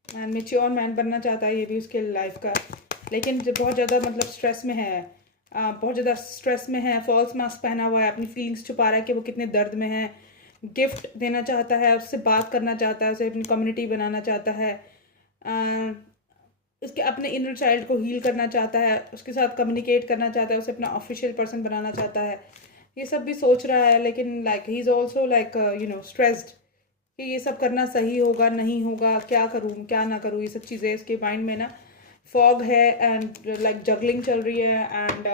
एंड मेच्योर मैन बनना चाहता है ये भी उसके लाइफ का, लेकिन जो बहुत ज़्यादा मतलब स्ट्रेस में है, बहुत ज़्यादा स्ट्रेस में है, फॉल्स मास्क पहना हुआ है, अपनी फीलिंग्स छुपा रहा है कि वो कितने दर्द में है। गिफ्ट देना चाहता है, उससे बात करना चाहता है, उसे अपनी कम्युनिटी बनाना चाहता है, उसके अपने इनर चाइल्ड को हील करना चाहता है, उसके साथ कम्युनिकेट करना चाहता है, उसे अपना ऑफिशियल पर्सन बनाना चाहता है। ये सब भी सोच रहा है, लेकिन like he is also like stressed कि ये सब करना सही होगा नहीं होगा, क्या करूँ क्या ना करूँ, ये सब चीज़ें इसके माइंड में ना फॉग है, एंड लाइक जगलिंग चल रही है, एंड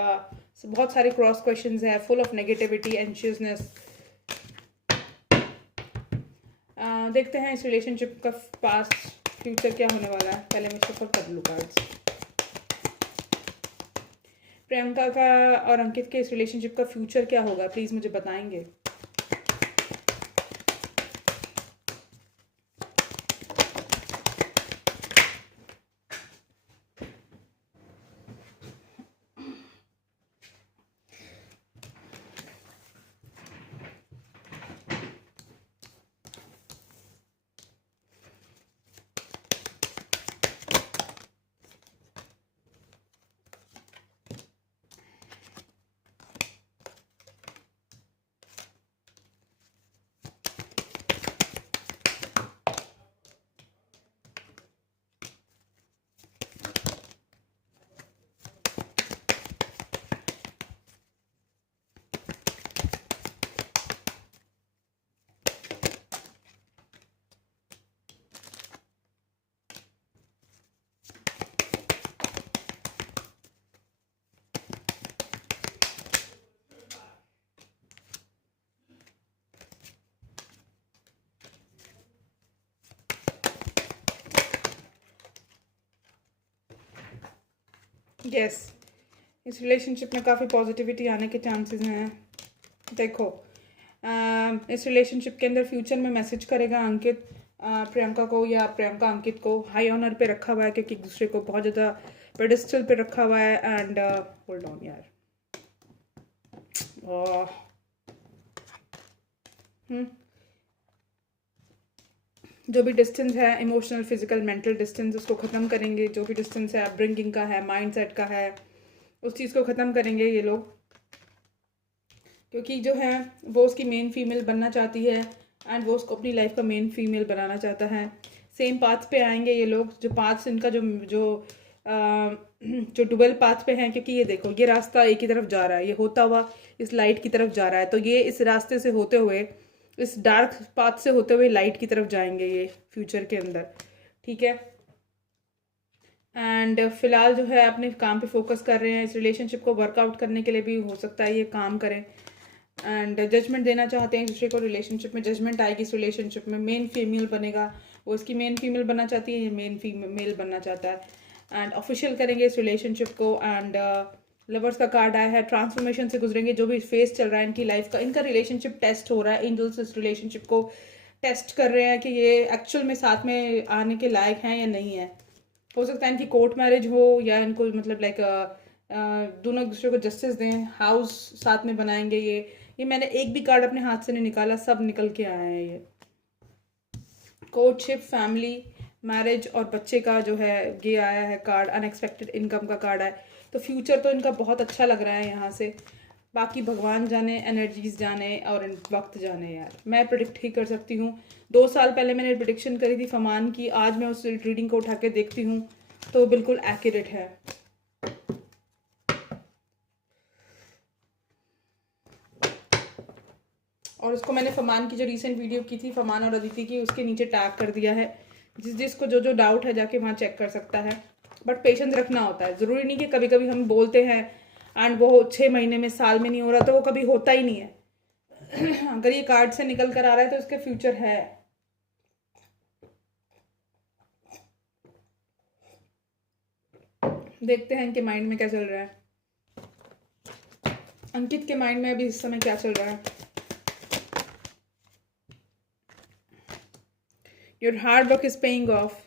बहुत सारे क्रॉस क्वेश्चंस है, फुल ऑफ नेगेटिविटी, एंशियसनेस। देखते हैं इस रिलेशनशिप का पास्ट फ्यूचर क्या होने वाला है। पहले मैं शफल कर लूँ कार्ड्स। प्रियंका का और अंकित के इस रिलेशनशिप का फ्यूचर क्या होगा, प्लीज़ मुझे बताएंगे। यस, इस रिलेशनशिप में काफ़ी पॉजिटिविटी आने के चांसेस हैं। देखो, इस रिलेशनशिप के अंदर फ्यूचर में मैसेज करेगा अंकित प्रियंका को, या प्रियंका अंकित को। हाई ऑनर पे रखा हुआ है क्योंकि एक दूसरे को बहुत ज़्यादा पेडिस्टल पे रखा हुआ है। एंड होल्ड ऑन यार, जो भी डिस्टेंस है, इमोशनल, फिजिकल, मेंटल डिस्टेंस, उसको ख़त्म करेंगे। जो भी डिस्टेंस है अपब्रिंगिंग का है, माइंडसेट का है, उस चीज़ को ख़त्म करेंगे ये लोग। क्योंकि जो है वो उसकी मेन फीमेल बनना चाहती है एंड वो उसको अपनी लाइफ का मेन फीमेल बनाना चाहता है। सेम पाथ पे आएंगे ये लोग। जो पाथ इनका जो जो जो डुअल पाथ पे हैं, क्योंकि ये देखो ये रास्ता एक ही तरफ जा रहा है, ये होता हुआ इस लाइट की तरफ जा रहा है, तो ये इस रास्ते से होते हुए, इस डार्क पाथ से होते हुए लाइट की तरफ जाएंगे ये फ्यूचर के अंदर, ठीक है। एंड फिलहाल जो है अपने काम पे फोकस कर रहे हैं। इस रिलेशनशिप को वर्कआउट करने के लिए भी हो सकता है ये काम करें। एंड जजमेंट देना चाहते हैं एक दूसरे को। रिलेशनशिप में जजमेंट आएगी। इस रिलेशनशिप में मेन फीमेल बनेगा, वो इसकी मेन फीमेल बनना चाहती है, ये मेन फीमेल बनना चाहता है। एंड ऑफिशियल करेंगे इस रिलेशनशिप को। एंड लवर्स का कार्ड आया है। ट्रांसफॉर्मेशन से गुजरेंगे। जो भी फेस चल रहा है इनकी लाइफ का, इनका रिलेशनशिप टेस्ट हो रहा है। एंजल्स इस रिलेशनशिप को टेस्ट कर रहे हैं कि ये एक्चुअल में साथ में आने के लायक हैं या नहीं है। हो सकता है इनकी कोर्ट मैरिज हो, या इनको मतलब लाइक दोनों एक दूसरे को जस्टिस दें, हाउस साथ में बनाएंगे। ये मैंने एक भी कार्ड अपने हाथ से नहीं निकाला, सब निकल के आए हैं। ये कोर्टशिप, फैमिली, मैरिज और बच्चे का जो है ये आया है कार्ड। अनएक्सपेक्टेड इनकम का कार्ड है। तो फ्यूचर तो इनका बहुत अच्छा लग रहा है यहाँ से। बाकी भगवान जाने, एनर्जीज जाने और वक्त जाने। यार मैं प्रिडिक्ट ही कर सकती हूँ। 2 साल पहले मैंने प्रिडिक्शन करी थी फमान की, आज मैं उस रीडिंग को उठा के देखती हूँ तो बिल्कुल एक्यूरेट है। और उसको मैंने फमान की जो रीसेंट वीडियो की थी, फमान और अदिति की, उसके नीचे टैग कर दिया है। जिसको जो डाउट है जाके वहाँ चेक कर सकता है। बट पेशेंस रखना होता है। ज़रूरी नहीं कि कभी कभी हम बोलते हैं एंड वो 6 महीने में, साल में नहीं हो रहा, तो वो कभी होता ही नहीं है। अगर ये कार्ड से निकल कर आ रहा है तो इसका फ्यूचर है। देखते हैं इनके माइंड में क्या चल रहा है। अंकित के माइंड में अभी इस समय क्या चल रहा है। Your hard work is paying off.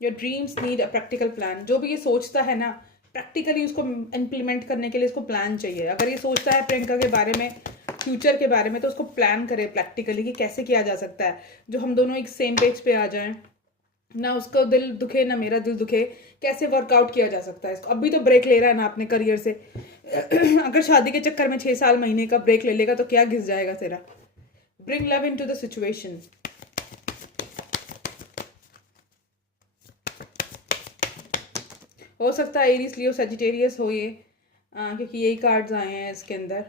Your dreams need a practical plan. जो भी ये सोचता है ना, प्रैक्टिकली उसको इम्प्लीमेंट करने के लिए इसको प्लान चाहिए। अगर ये सोचता है प्रियंका के बारे में, फ्यूचर के बारे में, तो उसको प्लान करे प्रैक्टिकली कि कैसे किया जा सकता है, जो हम दोनों एक सेम पेज पे आ जाएं, ना उसको दिल दुखे ना मेरा दिल दुखे, कैसे वर्कआउट किया जा सकता है इसको। अभी तो ब्रेक ले रहा है ना अपने करियर से। अगर शादी के चक्कर में 6 साल महीने का ब्रेक ले लेगा तो क्या घिस जाएगा तेरा। Bring love into the situation. हो सकता है एरीज, लियो, सजिटेरियस हो ये, क्योंकि यही कार्ड्स आए हैं इसके अंदर।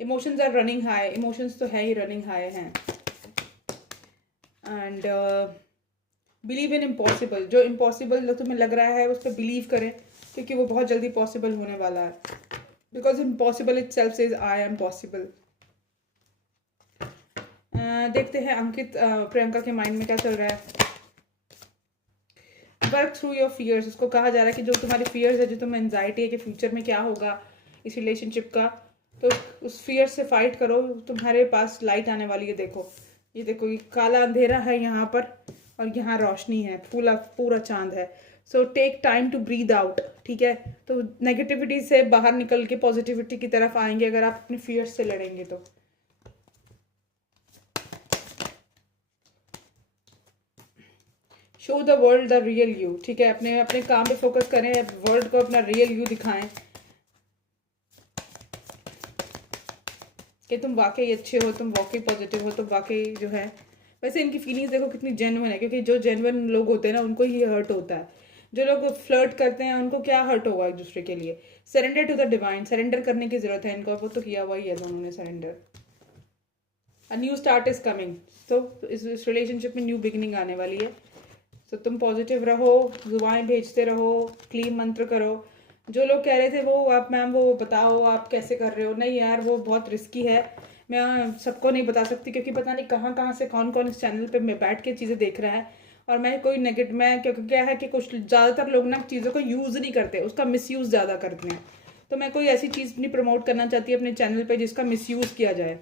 Emotions are running high. Emotions तो है ही रनिंग हाई हैं। And believe in impossible. जो इम्पॉसिबल तुम्हें लग रहा है उस पर बिलीव करें, क्योंकि वो बहुत जल्दी पॉसिबल होने वाला है। Because impossible it self says I am possible. देखते हैं अंकित प्रियंका के माइंड में क्या चल रहा है। Work through your fears. इसको कहा जा रहा है कि जो तुम्हारी फियर्स है, जो तुम्हें एंजाइटी है कि फ्यूचर में क्या होगा इस रिलेशनशिप का, तो उस फियर से फाइट करो। तुम्हारे पास लाइट आने वाली है। देखो ये देखो, ये काला अंधेरा है यहाँ पर और यहाँ रोशनी है, पूरा चांद है। So take time to breathe out, ठीक है। तो नेगेटिविटी से बाहर निकल के पॉजिटिविटी की तरफ आएंगे अगर आप अपने फियर्स से लड़ेंगे तो। Show the world the real you, ठीक है। अपने अपने काम पे फोकस करें, वर्ल्ड को अपना रियल यू दिखाएं कि तुम वाकई अच्छे हो, तुम वाकई पॉजिटिव हो, तुम वाकई जो है। वैसे इनकी फीलिंग्स देखो कितनी जेन्युइन है, क्योंकि जो जेन्युइन लोग होते हैं ना उनको ही हर्ट होता है। जो लोग फ्लर्ट करते हैं उनको क्या हर्ट होगा एक दूसरे के लिए। Surrender to the divine. Surrender करने की जरूरत है इनको। वो तो किया हुआ ही है दोनों ने surrender. A new start is coming. तो इस रिलेशनशिप में न्यू बिगिनिंग आने वाली है। तो तुम पॉजिटिव रहो, दुआएं भेजते रहो, क्लीन मंत्र करो। जो लोग कह रहे थे वो आप मैम वो बताओ आप कैसे कर रहे हो, नहीं यार वो बहुत रिस्की है। मैं सबको नहीं बता सकती, क्योंकि पता नहीं कहाँ कहाँ से कौन कौन इस चैनल पे मैं बैठ के चीज़ें देख रहा है और मैं कोई नेगेटिव, मैं क्योंकि क्या है कि कुछ ज़्यादातर लोग ना चीज़ों को यूज़ नहीं करते, उसका मिसयूज़ ज़्यादा करते हैं। तो मैं कोई ऐसी चीज़ नहीं प्रमोट करना चाहती अपने चैनल पे जिसका मिसयूज़ किया जाए।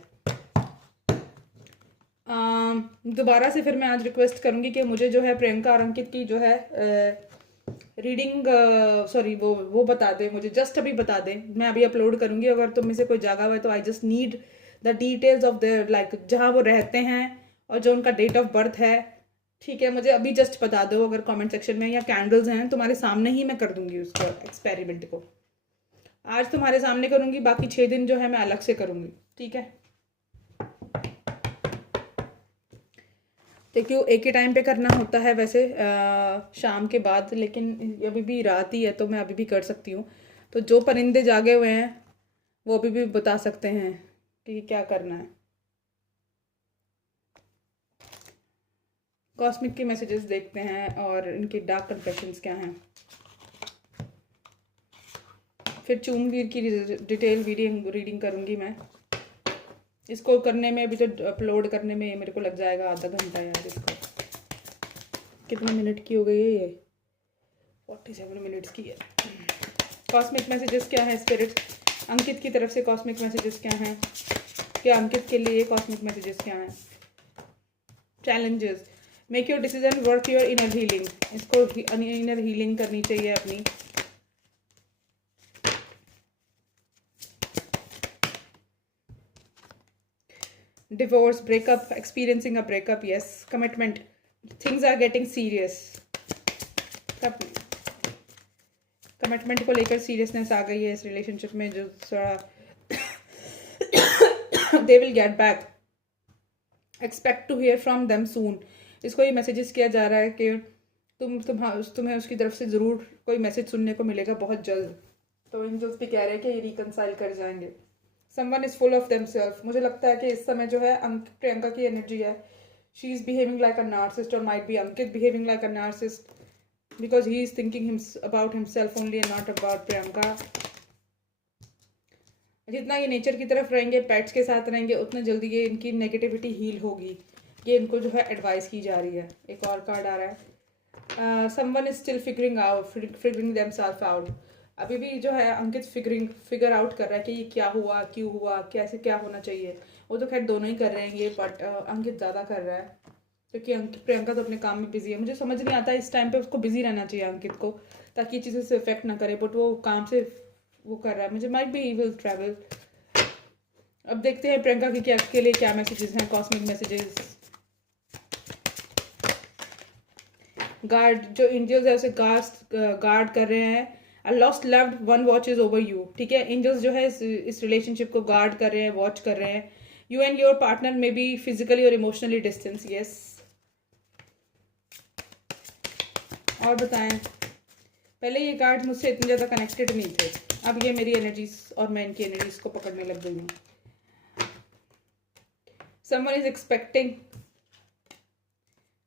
दोबारा से फिर मैं आज रिक्वेस्ट करूँगी कि मुझे जो है प्रियंका और अंकित की जो है रीडिंग, सॉरी वो बता दें मुझे, जस्ट अभी बता दें, मैं अभी अपलोड करूँगी। अगर तुम में से कोई जागा हुआ है तो I just need the details of their, like जहाँ वो रहते हैं और जो उनका डेट ऑफ बर्थ है, ठीक है, मुझे अभी जस्ट बता दो अगर कमेंट सेक्शन में, या कैंडल्स हैं तुम्हारे सामने ही मैं कर दूंगी उसको, एक्सपेरिमेंट को आज तुम्हारे सामने करूँगी, बाकी 6 दिन जो है मैं अलग से करूँगी, ठीक है। देखिए एक ही टाइम पे करना होता है वैसे शाम के बाद, लेकिन अभी भी रात ही है तो मैं अभी भी कर सकती हूँ। तो जो परिंदे जागे हुए हैं वो अभी भी बता सकते हैं कि क्या करना है। कॉस्मिक के मैसेजेस देखते हैं और इनकी डार्क कन्फेशंस क्या हैं। फिर चूमवीर की डिटेल रीडिंग करूँगी मैं। इसको करने में अभी तो अपलोड करने में मेरे को लग जाएगा आधा घंटा यार। इसको कितने मिनट की हो गई है ये? 47 मिनट्स की है। कॉस्मिक मैसेजेस क्या है स्पिरिट? अंकित की तरफ से कॉस्मिक मैसेजेस क्या हैं? क्या अंकित के लिए कॉस्मिक मैसेजेस क्या हैं? Challenges, make your decision, work your inner healing. इसको इनर हीलिंग करनी चाहिए अपनी। Divorce, breakup, experiencing a breakup, yes. Commitment, things are getting serious. Commitment को लेकर सीरियसनेस आ गई है इस रिलेशनशिप में, जो थोड़ा they will get back, expect to hear from them soon. इसको ये मैसेजेस किया जा रहा है कि तुम्हें उसकी तरफ से ज़रूर कोई मैसेज सुनने को मिलेगा बहुत जल्द। तो एंजल्स भी कह रहे हैं कि ये रिकनसाइल कर जाएंगे। Someone is full of themselves. मुझे लगता है कि इस समय जो है प्रियंका की एनर्जी है, she is behaving like a narcissist, और might be Ankit behaving like a narcissist, because he is thinking about himself only and not about Priyanka. जितना ये नेचर की तरफ रहेंगे, पेट्स के साथ रहेंगे, उतना जल्दी ये इनकी नेगेटिविटी हील होगी। ये इनको जो है एडवाइस की जा रही है। एक और कार्ड आ रहा है, someone is still figuring themselves out. अभी भी जो है अंकित फिगर आउट कर रहा है कि ये क्या हुआ, क्यों हुआ, कैसे क्या होना चाहिए। वो तो खैर दोनों ही कर रहे हैं ये, बट अंकित ज़्यादा कर रहा है क्योंकि प्रियंका तो अपने काम में बिजी है। मुझे समझ नहीं आता इस टाइम पे उसको बिजी रहना चाहिए अंकित को, ताकि ये चीज़ें से इफेक्ट ना करे, बट वो काम से वो कर रहा है। मुझे might be he will travel. अब देखते हैं प्रियंका के लिए क्या मैसेजेस हैं, कॉस्मिक मैसेजेस। गार्ड, जो एंजल्स है उसे गार्ड कर रहे हैं। A lost loved one watch is over you, ठीक है। एंजल्स जो है इस रिलेशनशिप को गार्ड कर रहे हैं, वॉच कर रहे हैं। You and your partner may be physically और इमोशनली डिस्टेंस, यस। और बताएं, पहले ये कार्ड मुझसे इतने ज़्यादा कनेक्टेड नहीं थे, अब ये मेरी एनर्जीज और मैं इनकी एनर्जीज को पकड़ने लग गई हूँ। Someone is expecting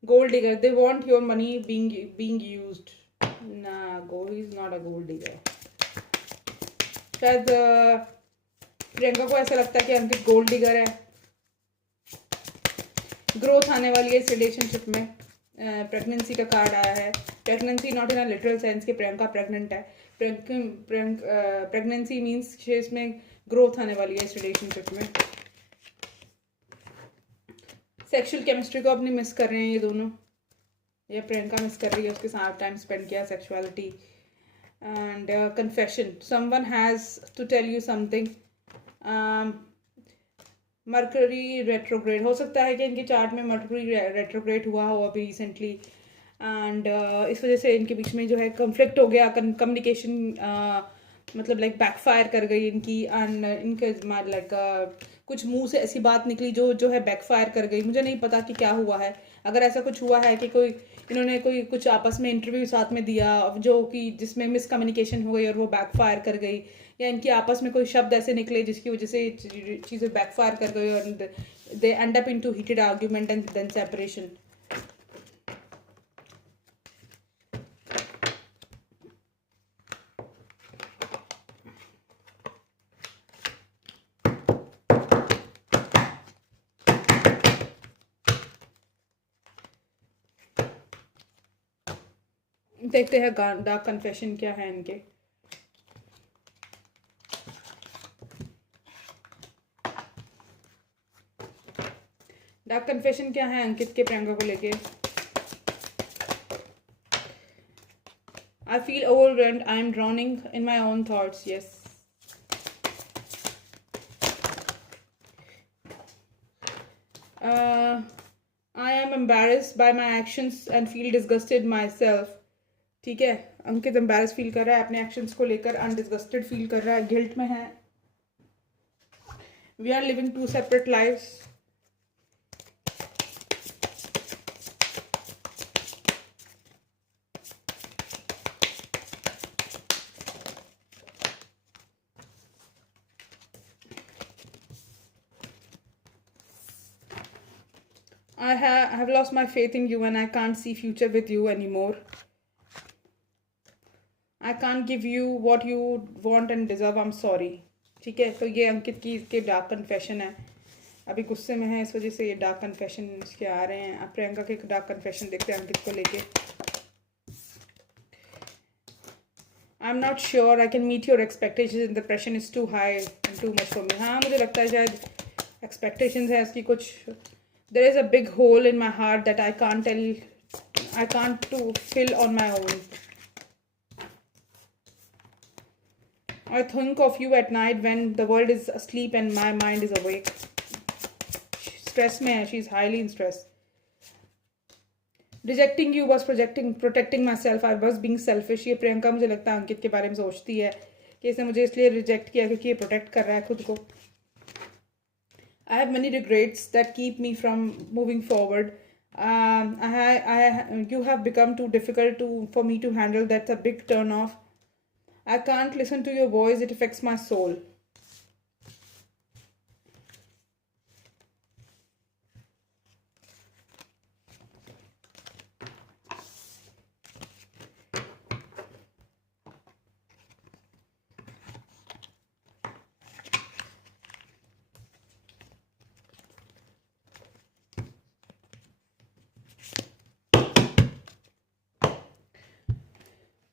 gold digger, they want your money being used. Nah, he's not a gold digger. शायद प्रियंका को ऐसा लगता है कि अंकित गोल्ड डिगर है। ग्रोथ आने वाली है इस रिलेशनशिप में। प्रेगनेंसी का कार्ड आया है। Pregnancy not in a literal sense कि प्रियंका प्रेग्नेंट है। प्रेगनेंसी मीन्स इसमें ग्रोथ आने वाली है इस रिलेशनशिप में। सेक्सुअल केमिस्ट्री को अपनी मिस कर रहे हैं ये दोनों, या प्रियंका मिस कर रही है, उसके साथ टाइम स्पेंड किया, sexuality. And confession, someone has to tell you something. Mercury retrograde, हो सकता है कि इनके चार्ट में मर्करी रेट्रोग्रेड हुआ हो अभी रिसेंटली, एंड इस वजह से इनके बीच में जो है कन्फ्लिक्ट हो गया। कम्युनिकेशन मतलब लाइक बैकफायर कर गई इनकी, एंड इनके लाइक कुछ मुंह से ऐसी बात निकली जो है बैकफायर कर गई। मुझे नहीं पता कि क्या हुआ है। अगर ऐसा कुछ हुआ है कि इन्होंने कोई कुछ आपस में इंटरव्यू साथ में दिया जो कि जिसमें मिसकम्युनिकेशन हो गई और वो बैकफायर कर गई, या इनकी आपस में कोई शब्द ऐसे निकले जिसकी वजह से चीज़ें बैकफायर कर गई और they end up into heated argument and then separation. देखते हैं डार्क कन्फेशन क्या है इनके। डार्क कन्फेशन क्या है अंकित के प्रियंका को लेके। I feel overwhelmed. I am drowning in my own thoughts. Yes. I am embarrassed by my actions and feel disgusted myself. ठीक है, अंकित एम्बेरस फील कर रहा है अपने एक्शंस को लेकर, अनडिस्गस्टेड फील कर रहा है, गिल्ट में है। We are living two separate lifes. I have lost my faith in you and I can't see future with you anymore. I can't give you what you want and deserve. I'm sorry. ठीक है, तो ये अंकित की इसके dark confession है। अभी गुस्से में है, इस वजह से ये डार्क कन्फेशन इसके आ रहे हैं। अब प्रियंका के डार्क कन्फेशन देखते हैं अंकित को लेके। I'm not sure I can meet your expectations and the pressure is too high and too much for me. हाँ, मुझे लगता है शायद expectations है इसकी कुछ। There is a big hole in my heart that I can't to fill on my own. I think of you at night when the world is asleep and my mind is awake. Stress में है, she is highly in stress. Rejecting you was protecting myself. I was being selfish. ये प्रियंका मुझे लगता है अंकित के बारे में सोचती है कि इसने मुझे इसलिए रिजेक्ट किया क्योंकि ये प्रोटेक्ट कर रहा है खुद को। I have many regrets that keep me from moving forward. You have become too difficult for me to handle. That's a big turn off. I can't listen to your voice. It affects my soul.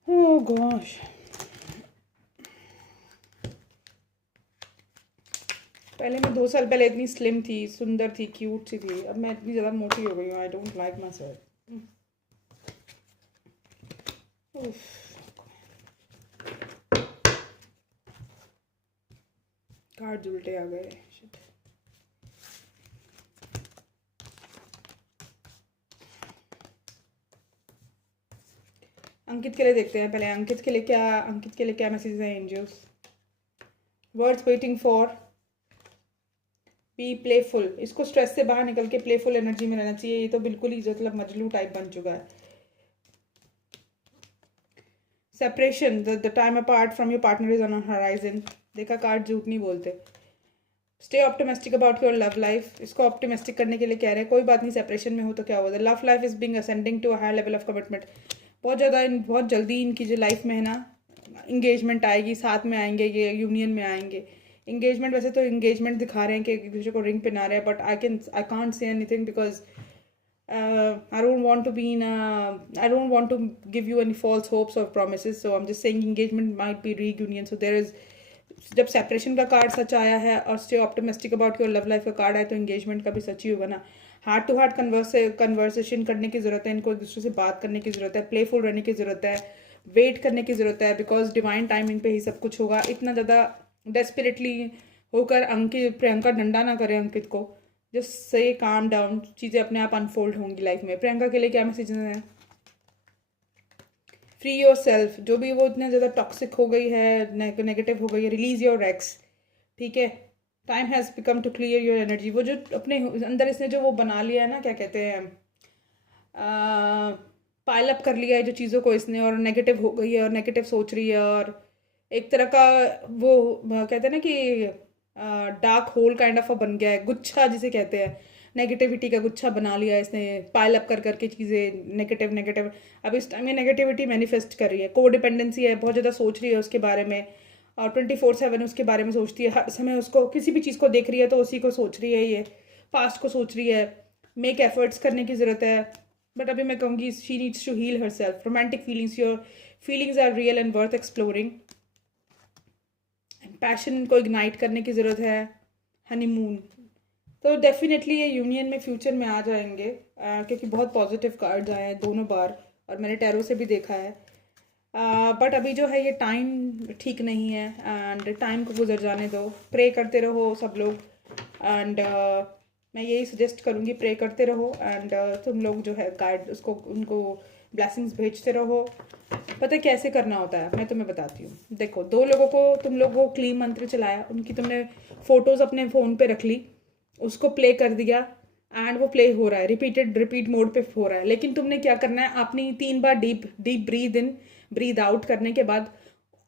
Oh gosh. पहले मैं 2 साल पहले इतनी slim थी, सुंदर थी, cute सी थी। अब मैं इतनी ज़्यादा मोटी हो गई हूँ। I don't like my self. Card उल्टे आ गए। अंकित के लिए देखते हैं पहले। अंकित के लिए क्या मैसेज है angels. Words waiting for be playful. इसको स्ट्रेस से बाहर निकल के प्लेफुल एनर्जी में रहना चाहिए। ये तो बिल्कुल ही मतलब मजलू टाइप बन चुका है। Separation, the time apart from your partner is on horizon. देखा, कार्ड झूठ नहीं बोलते। Stay optimistic about your love life. इसको ऑप्टिमिस्टिक करने के लिए कह रहे हैं, कोई बात नहीं, सेपरेशन में हो तो क्या हुआ। The love life is being ascending to a higher level of commitment. बहुत जल्दी इनकी जो लाइफ में है ना इंगेजमेंट आएगी, साथ में आएंगे, ये यूनियन में आएंगे। इंगेजमेंट, वैसे तो इंगेजमेंट दिखा रहे हैं कि एक दूसरे को रिंग पहना रहे हैं, but I can't say anything because I don't want to give you any false hopes or promises, so I'm just saying engagement might be reunion. So there is, जब सेपरेशन का कार्ड सच आया है और stay optimistic about your love life का card आया तो engagement का भी सच ही होगा ना। हार्ट टू हार्ट कन्वर्सेशन करने की ज़रूरत है, इनको एक दूसरे से बात करने की ज़रूरत है, प्लेफुल रहने की ज़रूरत है, वेट करने की ज़रूरत है, बिकॉज डिवाइन टाइमिंग पे ही सब कुछ होगा। इतना ज़्यादा डेस्परेटली होकर अंकित प्रियंका डंडा ना करे अंकित को। जस्ट से काम डाउन, चीज़ें अपने आप अनफोल्ड होंगी लाइफ में। प्रियंका के लिए क्या मैसेज हैं। फ्री योर सेल्फ, जो भी वो इतने ज़्यादा टॉक्सिक हो गई है, नेगेटिव हो गई है, रिलीज योर एक्स। ठीक है, time has become to clear your energy. वो जो अपने अंदर इसने जो वो बना लिया है ना, क्या कहते हैं, पाइल अप कर लिया है जो चीज़ों को इसने, और नेगेटिव हो गई है और नेगेटिव सोच रही है, और एक तरह का वो कहते हैं ना कि डार्क होल काइंड ऑफ बन गया है, गुच्छा जिसे कहते हैं, नेगेटिविटी का गुच्छा बना लिया है इसने, पाइल अप कर करके चीज़ें नेगेटिव। अब इस टाइम ये नेगेटिविटी मैनिफेस्ट कर रही है, को डिपेंडेंसी है, बहुत ज़्यादा सोच रही है उसके बारे में, और 24/7 उसके बारे में सोचती है। हर समय उसको किसी भी चीज़ को देख रही है तो उसी को सोच रही है, ये पास्ट को सोच रही है। मेक एफर्ट्स करने की ज़रूरत है, बट अभी मैं कहूँगी she needs to heal herself. Romantic feelings, your feelings are real and worth exploring. Passion को इग्नाइट करने की ज़रूरत है. हनीमून, तो डेफिनेटली ये यूनियन में फ्यूचर में आ जाएंगे, क्योंकि बहुत पॉजिटिव कार्ड्स आए हैं दोनों बार, और मैंने टैरो से भी देखा है. बट अभी जो है ये टाइम ठीक नहीं है, एंड टाइम को गुजर जाने दो. प्रे करते रहो सब लोग, एंड मैं यही सजेस्ट करूँगी, प्रे करते रहो, एंड तुम लोग जो है गाइड उसको उनको ब्लेसिंग्स भेजते रहो. पता है कैसे करना होता है, मैं तुम्हें बताती हूँ. देखो, दो लोगों को तुम लोगों को क्लीम मंत्र चलाया, उनकी तुमने फ़ोटोज़ अपने फ़ोन पे रख ली, उसको प्ले कर दिया, एंड वो प्ले हो रहा है, रिपीट मोड पे हो रहा है. लेकिन तुमने क्या करना है, अपनी 3 बार deep breathe in breathe out करने के बाद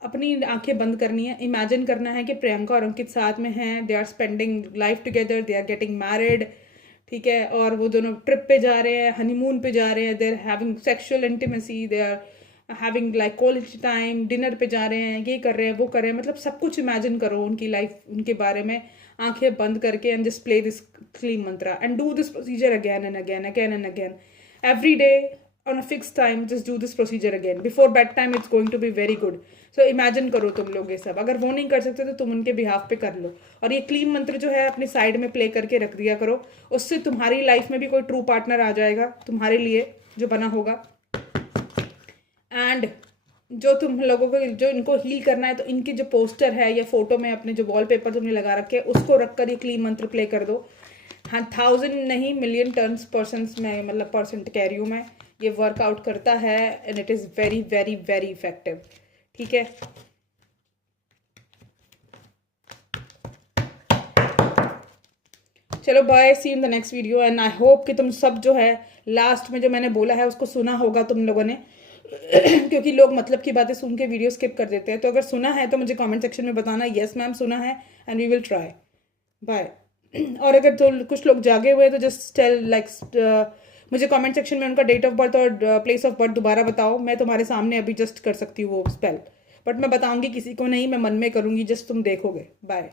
अपनी आंखें बंद करनी है. इमेजिन करना है कि प्रियंका और अंकित साथ में हैं, they are spending life together, they are getting married, ठीक है, और वो दोनों ट्रिप पे जा रहे हैं, हनीमून पे जा रहे हैं, they are having sexual intimacy, they are having like quality time, dinner पे जा रहे हैं, ये कर रहे हैं, वो कर रहे हैं. मतलब सब कुछ इमेजिन करो उनकी लाइफ, उनके बारे में, आंखें बंद करके, and just play this kleem mantra and do this procedure again and again every day on a fixed time. Just do this procedure again before bedtime. It's going to be very good. So imagine करो तुम लोग ये सब. अगर वो नहीं कर सकते तो तुम उनके बिहाफ पे कर लो, और ये क्लीन मंत्र जो है अपनी साइड में प्ले करके रख दिया करो. उससे तुम्हारी लाइफ में भी कोई ट्रू पार्टनर आ जाएगा तुम्हारे लिए, जो बना होगा. एंड जो तुम लोगों को जो इनको हील करना है, तो इनके जो पोस्टर है या फोटो में अपने जो वॉलपेपर तुमने लगा रखे, उसको रख कर ये क्लीन मंत्र प्ले कर दो. हाँ, 1000 नहीं, मिलियन टर्न्स परसेंट्स में, मतलब परसेंट कह रही हूँ मैं, ये वर्कआउट करता है, and it is very very very effective. ठीक है, चलो bye, see in the next video. And I hope कि तुम सब जो है लास्ट में जो मैंने बोला है उसको सुना होगा तुम लोगों ने. क्योंकि लोग मतलब की बातें सुन के वीडियो स्किप कर देते हैं. तो अगर सुना है तो मुझे कमेंट सेक्शन में बताना, यस मैम सुना है, and we will try. Bye. और अगर तो कुछ लोग जागे हुए तो जस्ट टेल लाइक मुझे कमेंट सेक्शन में उनका डेट ऑफ बर्थ और प्लेस ऑफ बर्थ दोबारा बताओ. मैं तुम्हारे सामने अभी जस्ट कर सकती हूँ वो स्पेल, बट मैं बताऊंगी किसी को नहीं, मैं मन में करूँगी, जस्ट तुम देखोगे. बाय.